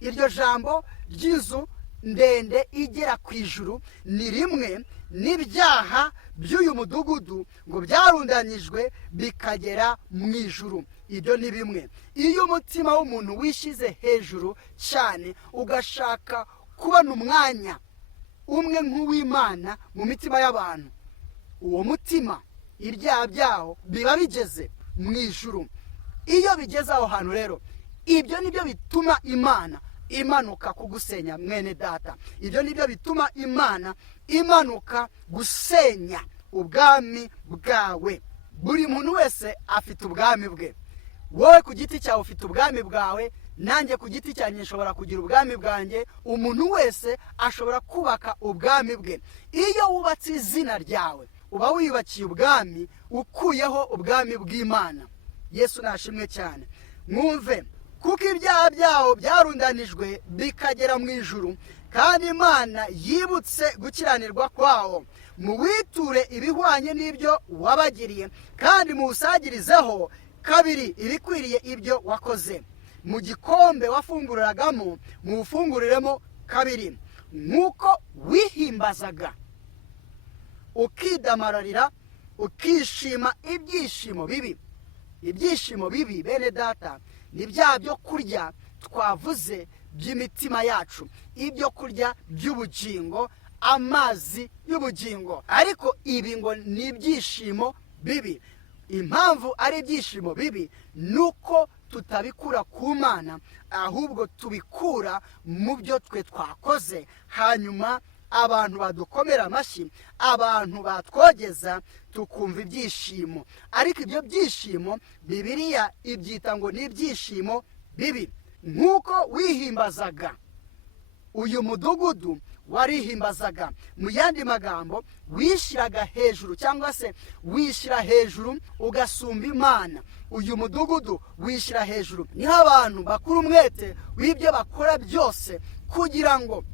iryo jambo ry'inzu ndende igera ku ijuru ni rimwe n'ibyaha by'uyu mudugudu ngo byarundanijwe bikagera mu ijuru. ibyo ni bimwe. iyo umutima w'umuntu wishyize hejuru cyane, ugashaka kubona umwanya umwe nk'uw'Imana mu mitima y'abantu, uwo mutima ibyaha byawo biba bigeze mu ijuru. iyo bigeze aho hantu rero, ibyo nibyo bituma Imana imanuka kugusenya mwene data. ibyo nibyo bituma Imana imanuka gusenya ubwami bwawe. buri muntu wese afite ubwami bwe. wowe ku giti cyawe ufite ubwami bwawe, nanjye ku giti cyanjye nshobora kugira ubwami bwanjye. umuntu wese ashobora kubaka ubwami bwe. iyo wubatse izina ryawe uba wiyubakiye ubwami, ukuyeho ubwami bw'Imana. Yesu nashimwe cyane. mwumve, kuko ibyaha byawo byarundanijwe bikagera mu ijuru, kandi Imana yibutse gukiranirwa kwawo. muwiture ibihwanye n'ibyo wabagiriye, kandi muwusagirizeho kabiri ibikwiriye ibyo wakoze. mu gikombe wafunguragamo muwufunguriremo kabiri. nk'uko wihimbazaga ukidamararira ukishima ibyishimo bibi, ibyishimo bibi bene data ni bya byo kurya twavuze by'imitima yacu, ibyo kurya by'ubugingo, amazi y'ubugingo. ariko ibi ngo ni ibyishimo bibi. impamvu ari ibyishimo bibi ni uko tutabikura ku Mana, ahubwo tubikura mu byo twe twakoze, hanyuma abantu badukomera amashyi, abantu batwogeza, tukumva ibyishimo. ariko ibyo byishimo Bibiliya ibyita ngo ni ibyishimo bibi. nk'uko wihimbazaga, uyu mudugudu warihimbazaga. mu yandi magambo, wishyiraga hejuru, cyangwa se wishyira hejuru ugasumba Imana. uyu mudugudu wishyira hejuru. niho abantu bakura umwete w'ibyo bakora byose kugira ngo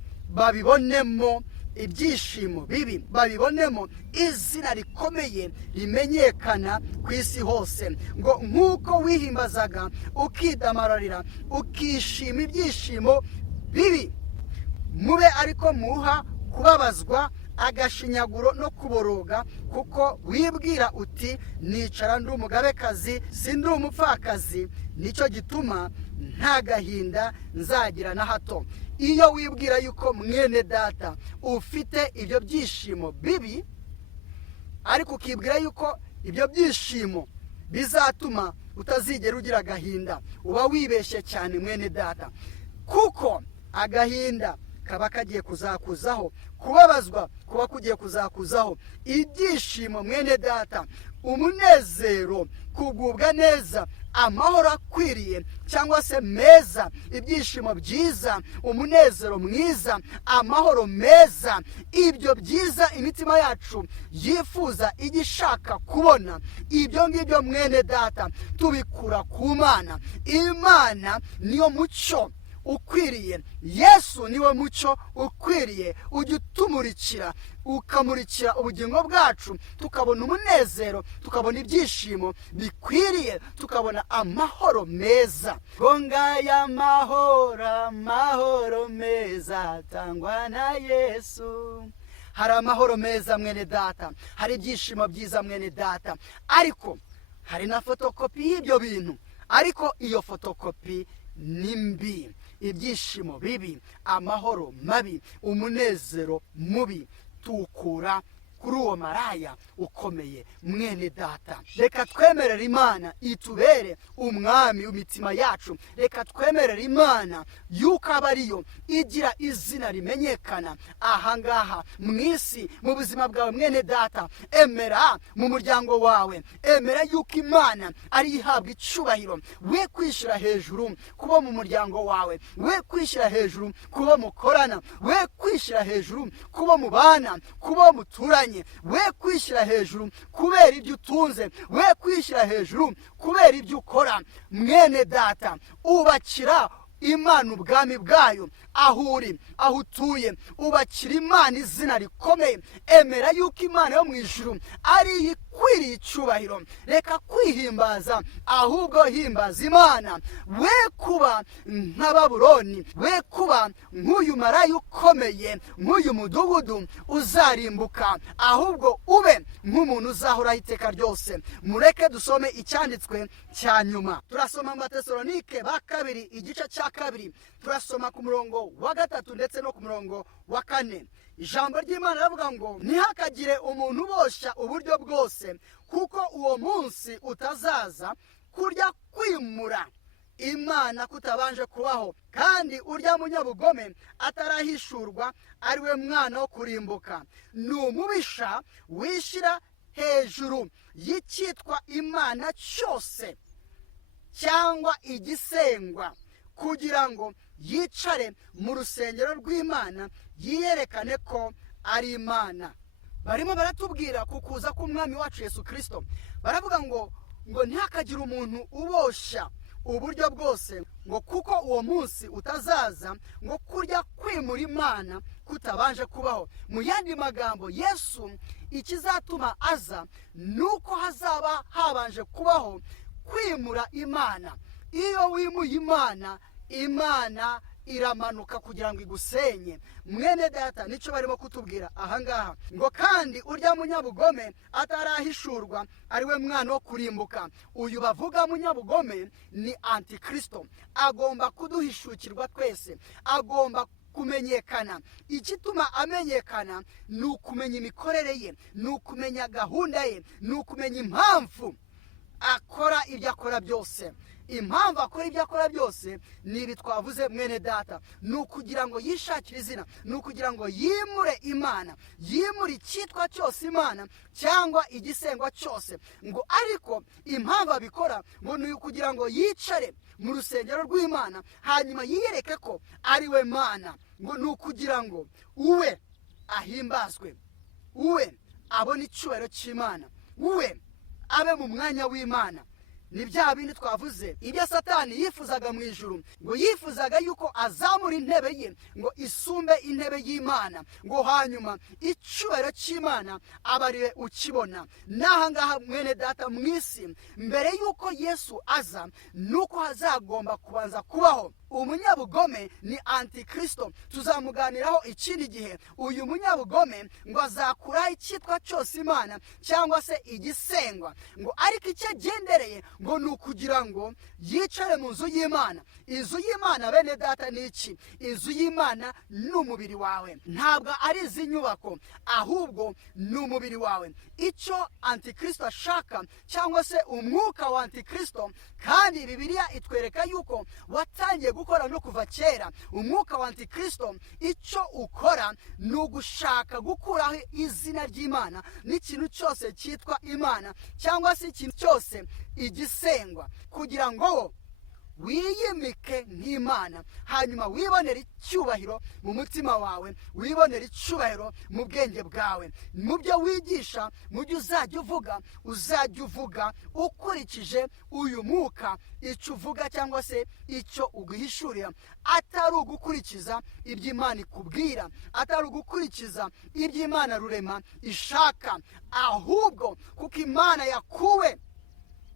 babibonemo ibyishimo bibi, babibonemo izina rikomeye rimenyekana ku isi hose. ngo nk'uko wihimbazaga ukidamararira ukishima ibyishimo bibi, mube ariko muha kubabazwa, agashinyaguro no kuboroga, kuko wibwira uti nicara ndi umugabekazi, si ndi umupfakazi, nicyo gituma nta gahinda nzagira na hato. iyo wibwira yuko mwene data ufite ibyo byishimo bibi, ariko ukibwira yuko ibyo byishimo bizatuma utazigera ugira agahinda, uba wibeshye cyane mwene data. kuko agahinda kaba kagiye kuzakuzaho, kubabazwa kuba kugiye kuzakuzaho. ibyishimo mwene data, umunezero, kugubwa neza, amahoro akwiriye cyangwa se meza, ibyishimo byiza, umunezero mwiza, amahoro meza, ibyo byiza imitima yacu yifuza, igishaka kubona, ibyo ngibyo mwene data tubikura ku Mana. Imana niyo mucyo ukwiriye, Yesu niwe mucyo ukwiriye, ujya utumurikira, ukamurikira ubugingo bwacu, tukabona umunezero, tukabona ibyishimo bikwiriye, tukabona amahoro meza. ngaya amahoro meza atangwa na Yesu. hari amahoro meza mwene data, hari ibyishimo byiza mwene data, ariko hari na fotokopi y'ibyo bintu. ariko iyo fotokopi ni mbi. ibyishimo bibi, amahoro mabi, umunezero mubi tukura kuri uwo maraya ukomeye mwene data. reka twemerere Imana itubere umwami w'imitima yacu. reka twemerere Imana yuko aba ariyo igira izina rimenyekana ahangaha mu isi, mu buzima bwawe mwene data. emera mu muryango wawe, emera yuko Imana ari ihabwa icyubahiro. we kwishyira hejuru kuba mu muryango wawe, we kwishyira hejuru kuba mukorana, we kwishyira hejuru kuba mubana, kuba muturanye, we kwishyira hejuru kubera ibyo utunze, we kwishyira hejuru kubera ibyo ukora. mwene data, ubakira Imana ubwami bwayo aho uri, aho utuye. ubakira Imana izina rikomeye. emera yuko Imana yo mu ijuru ari ikwiriye icyubahiro. reka kwihimbaza, ahubwo himbaza Imana. we kuba nka Babuloni, we kuba nk'uyu maraya ukomeye, nk'uyu mudugudu uzarimbuka, ahubwo ube nk'umuntu uzahoraho iteka ryose. mureke dusome icyanditswe cya nyuma. turasoma mu Batesalonike ba kabiri igice cya kabiri, turasoma ku murongo wa 3 ndetse no ku murongo wa 4. ijambo ry'Imana ravuga ngo ntihakagire umuntu uboshya uburyo bwose, kuko uwo munsi utazaza kurya kwimura Imana kutabanje kubaho, kandi urya munyabugome atarahishurwa ari we mwana wo kurimbuka. ni umubisha wishyira hejuru y'icyitwa Imana cyose cyangwa igisengwa, kugira ngo yicare mu rusengero rw'Imana yiyerekane ko ari Imana. barimo baratubwira ku kuza k'umwami wacu Yesu Kristo. baravuga ngo ntihakagire umuntu uboshya uburyo bwose, ngo kuko uwo munsi utazaza ngo kurya kwimura Imana kutabanje kubaho. mu yandi magambo, Yesu ikizatuma aza nuko hazaba habanje kubaho kwimura Imana. iyo wimuye Imana, Imana iramanuka kugira ngo igusenye. Mwene data, nicyo barimo kutubwira ahangaha ngo kandi urya munyabugome atarahishurwa ari we mwana wo kurimbuka. Uyu bavuga munyabugome ni Antikristo. Agomba kuduhishukirwa twese, agomba kumenyekana. Igituma amenyekana ni ukumenya imikorere ye, ni ukumenya gahunda ye, ni ukumenya impamvu akora ibyo akora byose. Impamvu akora ibyo akora byose ni ibi twavuze mwene data, ni ukugira ngo yishakire izina, ni ukugira ngo yimure Imana, yimure icyitwa cyose Imana cyangwa igisengwa cyose. Ngo ariko impamvu abikora ngo ni ukugira ngo yicare mu rusengero rw'Imana hanyuma yiyereke ko ari we Mana. Ngo ni ukugira ngo uwe ahimbazwe, uwe abone icyubahiro cy'Imana, uwe abe mu mwanya w'Imana. Ni bya bindi twavuze ibyo Satani yifuzaga mu ijuru, ngo yifuzaga yuko azamura intebe ye ngo isumbe intebe y'Imana, ngo hanyuma icyubahiro cy'Imana aba ariwe ukibona. N'aha ngaha mwene data, mu isi mbere yuko Yesu aza nuko hazagomba kubanza kubaho umunyabugome, ni Antikristo. Tuzamuganiraho ikindi gihe. Uyu munyabugome ngo azakuraho icyitwa cyose Imana cyangwa se igisengwa, ngo ariko icyo agendereye ngo ni ukugira ngo yicare mu nzu y'Imana. Inzu y'Imana bene data ni iki? Inzu y'Imana ni umubiri wawe, ntabwo ari izi nyubako, ahubwo ni umubiri wawe. Icyo Antikristo ashaka cyangwa se umwuka wa Antikristo, kandi Bibiliya itwereka yuko watangiye gukora no kuva kera. Umwuka wa Antikristo icyo ukora ni ugushaka gukuraho izina ry'Imana n'ikintu cyose cyitwa Imana cyangwa se ikintu cyose igisengwa, kugira ngo wiyimike nk'Imana, hanyuma wibonera icyubahiro mu mutima wawe, wibonera icyubahiro mu bwenge bwawe. Mu byo wigisha, mu byo uzajya uvuga ukurikije uyu mwuka icyo uvuga cyangwa se icyo uguhishurira, atari ugukurikiza ibyo Imana ikubwira, atari ugukurikiza ibyo Imana rurema ishaka, ahubwo kuko Imana yakuwe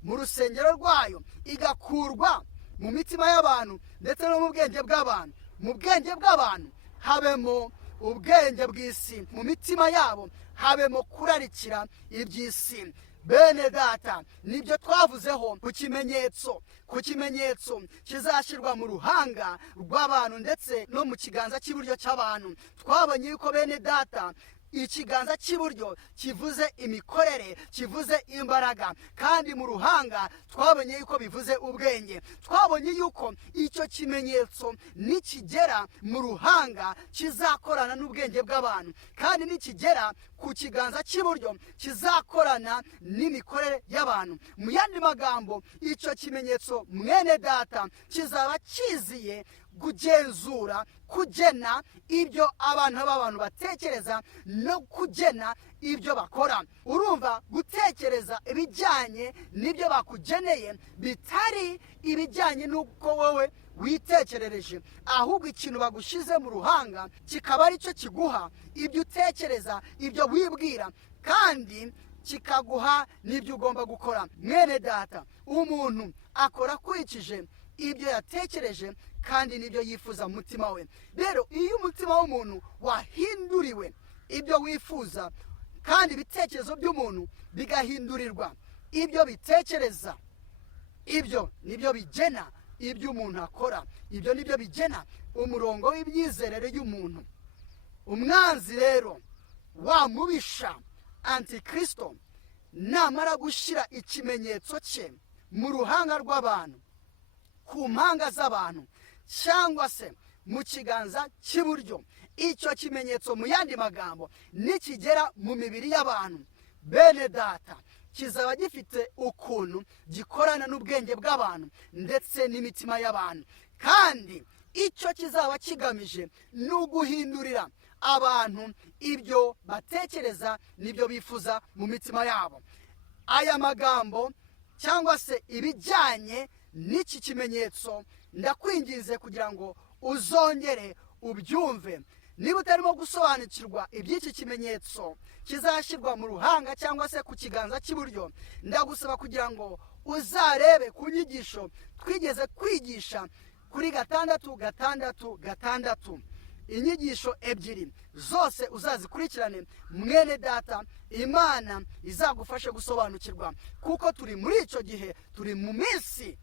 mu rusengero rwayo igakurwa mu mitima y'abantu ndetse no mu bwenge bw'abantu. Mu bwenge bw'abantu habemo ubwenge bw'isi, mu mitima yabo habemo kurarikira iby'isi. Bene data, nibyo twavuzeho ku kimenyetso kizashyirwa mu ruhanga rw'abantu ndetse no mu kiganza cy'iburyo cy'abantu. Twabonye yuko bene data, ikiganza cy'iburyo kivuze imikorere, kivuze imbaraga, kandi mu ruhanga twabonye yuko bivuze ubwenge. Twabonye yuko icyo kimenyetso nikigera mu ruhanga kizakorana n'ubwenge bw'abantu, kandi nikigera ku kiganza cy'iburyo kizakorana n'imikorere y'abantu. Mu yandi magambo, icyo kimenyetso mwene data kizaba kiziye kugenzura, kugena ibyo abantu batekereza no kugena ibyo bakora. Urumva, gutekereza ibijyanye n'ibyo bakugeneye bitari ibijyanye n'uko wowe witekerereje, ahubwo ikintu bagushize mu ruhanga kikaba ari cyo kiguha ibyo utekereza, ibyo wibwira, kandi kikaguha n'ibyo ugomba gukora. Mwene data, umuntu akora akurikije ibyo yatekereje kandi nibyo yifuza mu mutima we. Rero iyo umutima w'umuntu wahinduriwe ibyo wifuza, kandi ibitekerezo by'umuntu bigahindurirwa ibyo bitekereza, ibyo nibyo bigena ibyo umuntu akora, ibyo nibyo bigena umurongo w'imyizerere y'umuntu. Umwanzi rero, wa mubisha Antikristo, namara gushyira ikimenyetso cye mu ruhanga rw'abantu, ku mpanga z'abantu, cyangwa se mu kiganza cy'iburyo, icyo kimenyetso mu yandi magambo nikigera mu mibiri y'abantu, bene data, kizaba gifite ukuntu gikorana n'ubwenge bw'abantu ndetse n'imitima y'abantu, kandi icyo kizaba kigamije ni uguhindurira abantu ibyo batekereza n'ibyo bifuza mu mitima yabo. Aya magambo cyangwa se ibijyanye n'iki kimenyetso, ndakwinginze kugira ngo uzongere ubyumve. Niba utarimo gusobanukirwa iby'iki kimenyetso kizashyirwa mu ruhanga cyangwa se ku kiganza cy'iburyo, ndagusaba kugira ngo uzarebe ku nyigisho twigeze kwigisha kuri 6:6. Inyigisho ebyiri zose uzazikurikirane mwene data, Imana izagufashe gusobanukirwa, kuko turi muri icyo gihe, turi mu minsi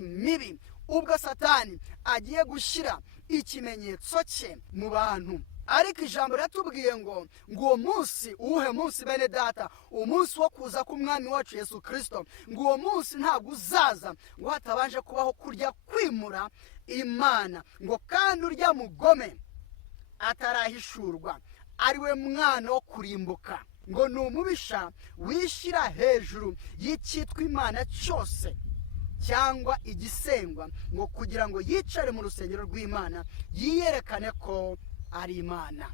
mibi ubwo Satani agiye gushyira ikimenyetso cye mu bantu. Ariko ijambo riratubwiye ngo uwo munsi, uwuhe munsi bene data? Umunsi wo kuza k'umwami wacu Yesu Kristo. ngo uwo munsi ntabwo uzaza ngo hatabanje kubaho kurya kwimura Imana. ngo kandi urya mugome atarahishurwa ari we mwana wo kurimbuka. ngo ni umubisha wishyira hejuru y'icyitwa Imana cyose cyangwa igisengwa, ngo kugira ngo yicare mu rusengero rw'Imana yiyerekane ko ari Imana.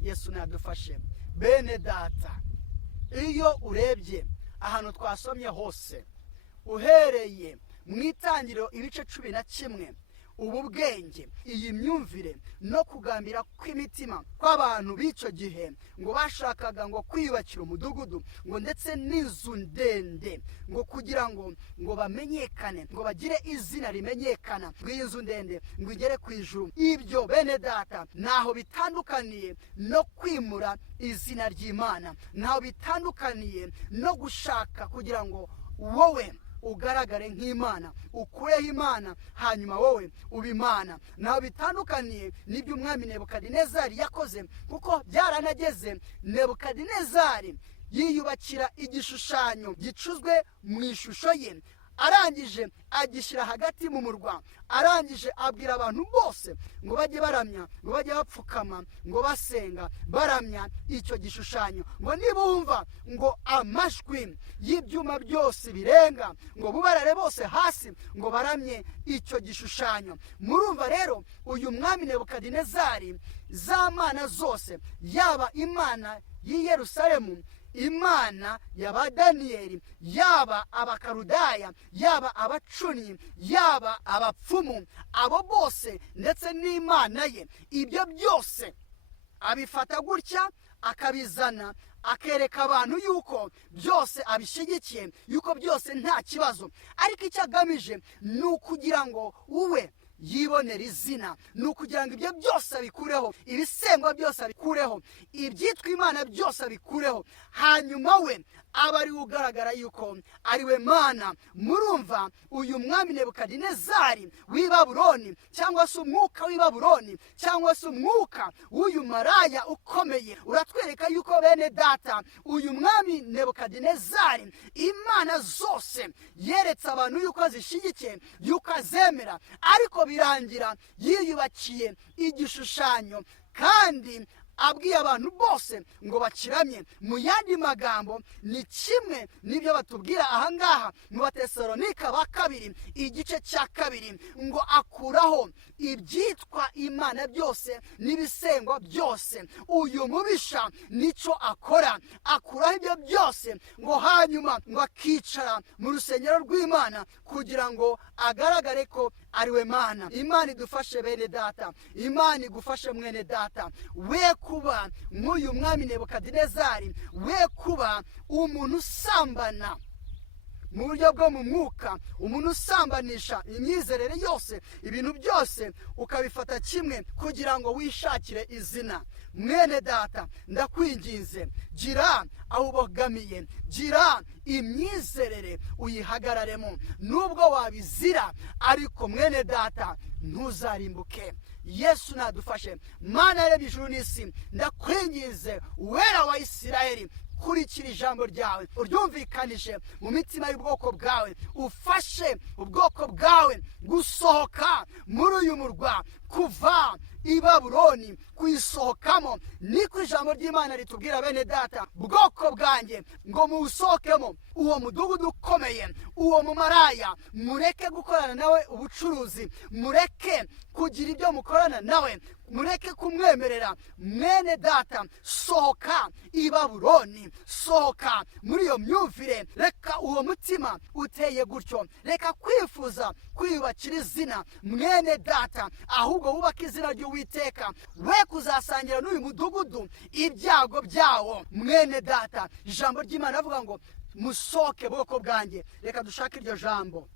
Yesu nadufashe bene data. Iyo urebye ahantu twasomye hose, uhereye mu Itangiriro ibice 11, ubu bwenge, iyi myumvire no kugambira kw'imitima kw'abantu b'icyo gihe, ngo bashakaga ngo kwiyubakira umudugudu, ngo ndetse n'inzu ndende, ngo kugira ngo bamenyekane, ngo bagire izina rimenyekana, ngo iyi nzu ndende ngo igere ku ijuru. Ibyo bene data ntaho bitandukaniye no kwimura izina ry'Imana, ntaho bitandukaniye no gushaka kugira ngo wowe ugaragare nk'Imana, ukureho Imana hanyuma wowe uba Imana. Ntaho bitandukaniye n'ibyo umwami Nebukadinezari yakoze, kuko byaranageze Nebukadinezari yiyubakira igishushanyo gicuzwe mu ishusho ye, arangije agishyira hagati mu murwa, arangije abwira abantu bose ngo bajye baramya, ngo bajye bapfukama, ngo basenga baramya icyo gishushanyo. ngo nibumva ngo amajwi y'ibyuma byose birenga, ngo bubarare bose hasi, ngo baramye icyo gishushanyo. Murumva rero uyu mwami Nebukadinezari, za mana zose, yaba Imana y'i Yerusalemu, Imana y'aba Daniyeli, yaba abakarudaya, yaba abacuni, yaba abapfumu, abo bose ndetse n'Imana ye, ibyo byose abifata gutya, akabizana, akereka abantu yuko byose abishyigikiye, yuko byose nta kibazo. Ariko icyo agamije ni ukugira ngo uwe yibonera izina, ni ukugira ngo ibyo byose abikureho, ibisengwa byose abikureho, ibyitwa Imana byose abikureho, hanyuma we aba ari ugaragara yuko ari we Mana. Murumva uyu mwami Nebukadinezari w'i Babuloni, cyangwa se umwuka w'i Babuloni, cyangwa se umwuka w'uyu maraya ukomeye, uratwereka yuko bene data, uyu mwami Nebukadinezari imana zose yeretse abantu yuko azishyigikiye, yuko azemera, ariko birangira yiyubakiye igishushanyo kandi abwiye abantu bose ngo bakiramye. Mu yandi magambo ni kimwe n'ibyo batubwira ahangaha mu Batesalonika ba 2 igice cya 2, ngo akuraho ibyitwa Imana byose n'ibisengwa byose. Uyu mubisha nicyo akora, akuraho ibyo byose, ngo hanyuma ngo akicara mu rusengero rw'Imana kugira ngo agaragare ko ari we Mana. Imana idufashe bene data, Imana igufashe mwene data, we kuba nk'uyu mwami Nebukadinezari, we kuba umuntu usambana mu buryo bwo mu mwuka, umuntu usambanisha imyizerere yose, ibintu byose ukabifata kimwe kugira ngo wishakire izina. Mwene data, ndakwinginze, gira aho ubogamiye, gira imyizerere uyihagararemo, nubwo wabizira, ariko mwene data ntuzarimbuke. Yesu nadufashe. Mana yaremye ijuru n'isi, ndakwinginze wera wa Isirayeli, kurikira ijambo ryawe, uryumvikanishe mu mitima y'ubwoko bwawe, ufashe ubwoko bwawe gusohoka muri uyu murwa, kuva i Babuloni kuyisohokamo. Niko ijambo ry'Imana ritubwira bene data, bwoko bwanjye, ngo muwusohokemo uwo mudugudu ukomeye, uwo mumaraya, mureke gukorana nawe ubucuruzi, mureke kugira ibyo mukorana nawe, mureke kumwemerera. Mwene data, sohoka i Babuloni, sohoka muri iyo myumvire. Reka uwo mutima uteye gutyo, reka kwifuza kwiyubakira izina mwene data, ahubwo wubaka izina ry'Uwiteka, we kuzasangira n'uyu mudugudu ibyago byawo. Mwene data, ijambo ry'Imana avuga ngo musohoke bwoko bwanjye. Reka dushake iryo jambo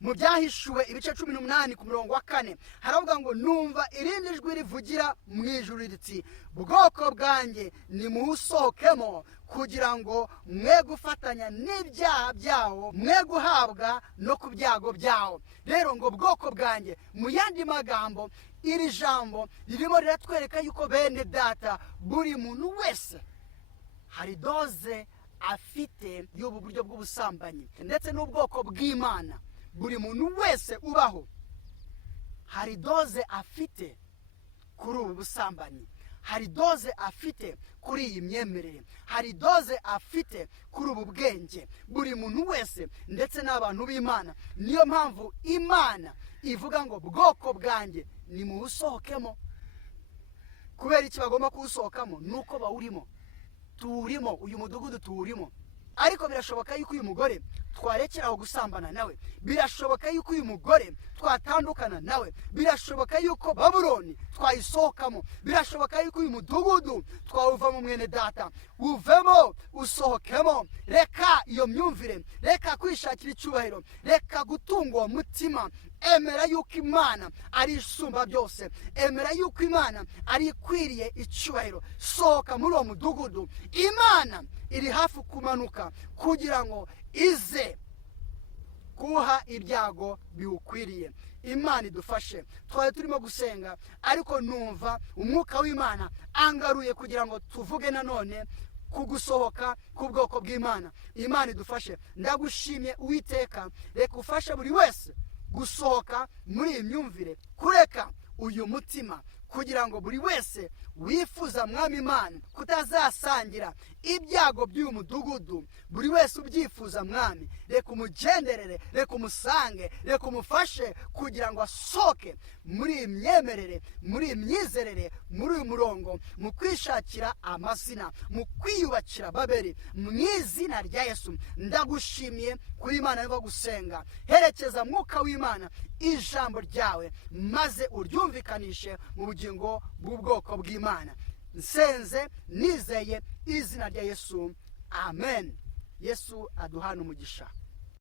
mu byahishuwe ibice 18 ku murongo wa 4 haravuga ngo numva irindi jwi rivugira mu ijuru riti bwoko bwanjye nimusohokemo kugira ngo mwe gufatanya n'ibyaha byawo mwe guhabwa no ku byago byawo. rero ngo bwoko bwanjye, mu yandi magambo iri jambo ririmo riratwereka yuko bene data buri muntu wese hari doze afite y'ubu buryo bw'ubusambanyi ndetse n'ubwoko bw'Imana. buri muntu wese ubaho hari doze afite kuri ubu busambanyi, hari doze afite kuri iyi myemerere, hari doze afite kuri ubu bwenge. buri muntu wese ndetse n'abantu b'Imana, niyo mpamvu Imana ivuga ngo bwoko bwanjye nimuwusohokemo. kubera iki bagomba kuwusohokamo? nuko bawurimo, tuwurimo, uyu mudugudu tuwurimo. ariko birashoboka yuko uyu mugore twarekeraho gusambana nawe, birashoboka yuko uyu mugore twatandukana nawe, birashoboka yuko Babuloni twayisohokamo, birashoboka yuko uyu mudugudu twawuvamo. mwene data, uvemo usohokemo. reka iyo myumvire, reka kwishakira icyubahiro, reka gutunga uwo mutima. emera yuko Imana ari isumba byose, emera yuko Imana ari ikwiriye icyubahiro. sohoka muri uwo mudugudu, Imana iri hafi kumanuka kugira ngo ize kuha ibyago biwukwiriye. Imana idufashe. twari turimo gusenga ariko numva umwuka w'Imana angaruye kugira ngo tuvuge nanone ku gusohoka k'ubwoko bw'Imana. Imana idufashe. ndagushimye Uwiteka, reka ufashe buri wese gusohoka muri iyi myumvire, kureka uyu mutima, kugira ngo buri wese wifuza mwami Imana kutazasangira ibyago by'uyu mudugudu, buri wese ubyifuza mwami, reka umugenderere, reka umusange, reka umufashe kugira ngo asohoke muri iyi myemerere, muri iyi myizerere, muri uyu murongo, mu kwishakira amazina, mu kwiyubakira Babeli. mu izina rya Yesu ndagushimiye kuri Imana yo gusenga. herekeza mwuka w'Imana ijambo ryawe maze uryumvikanishe mu bugingo bw'ubwoko bw'Imana. nsenze nizeye izina rya Yesu, amen. Yesu aduhana umugisha.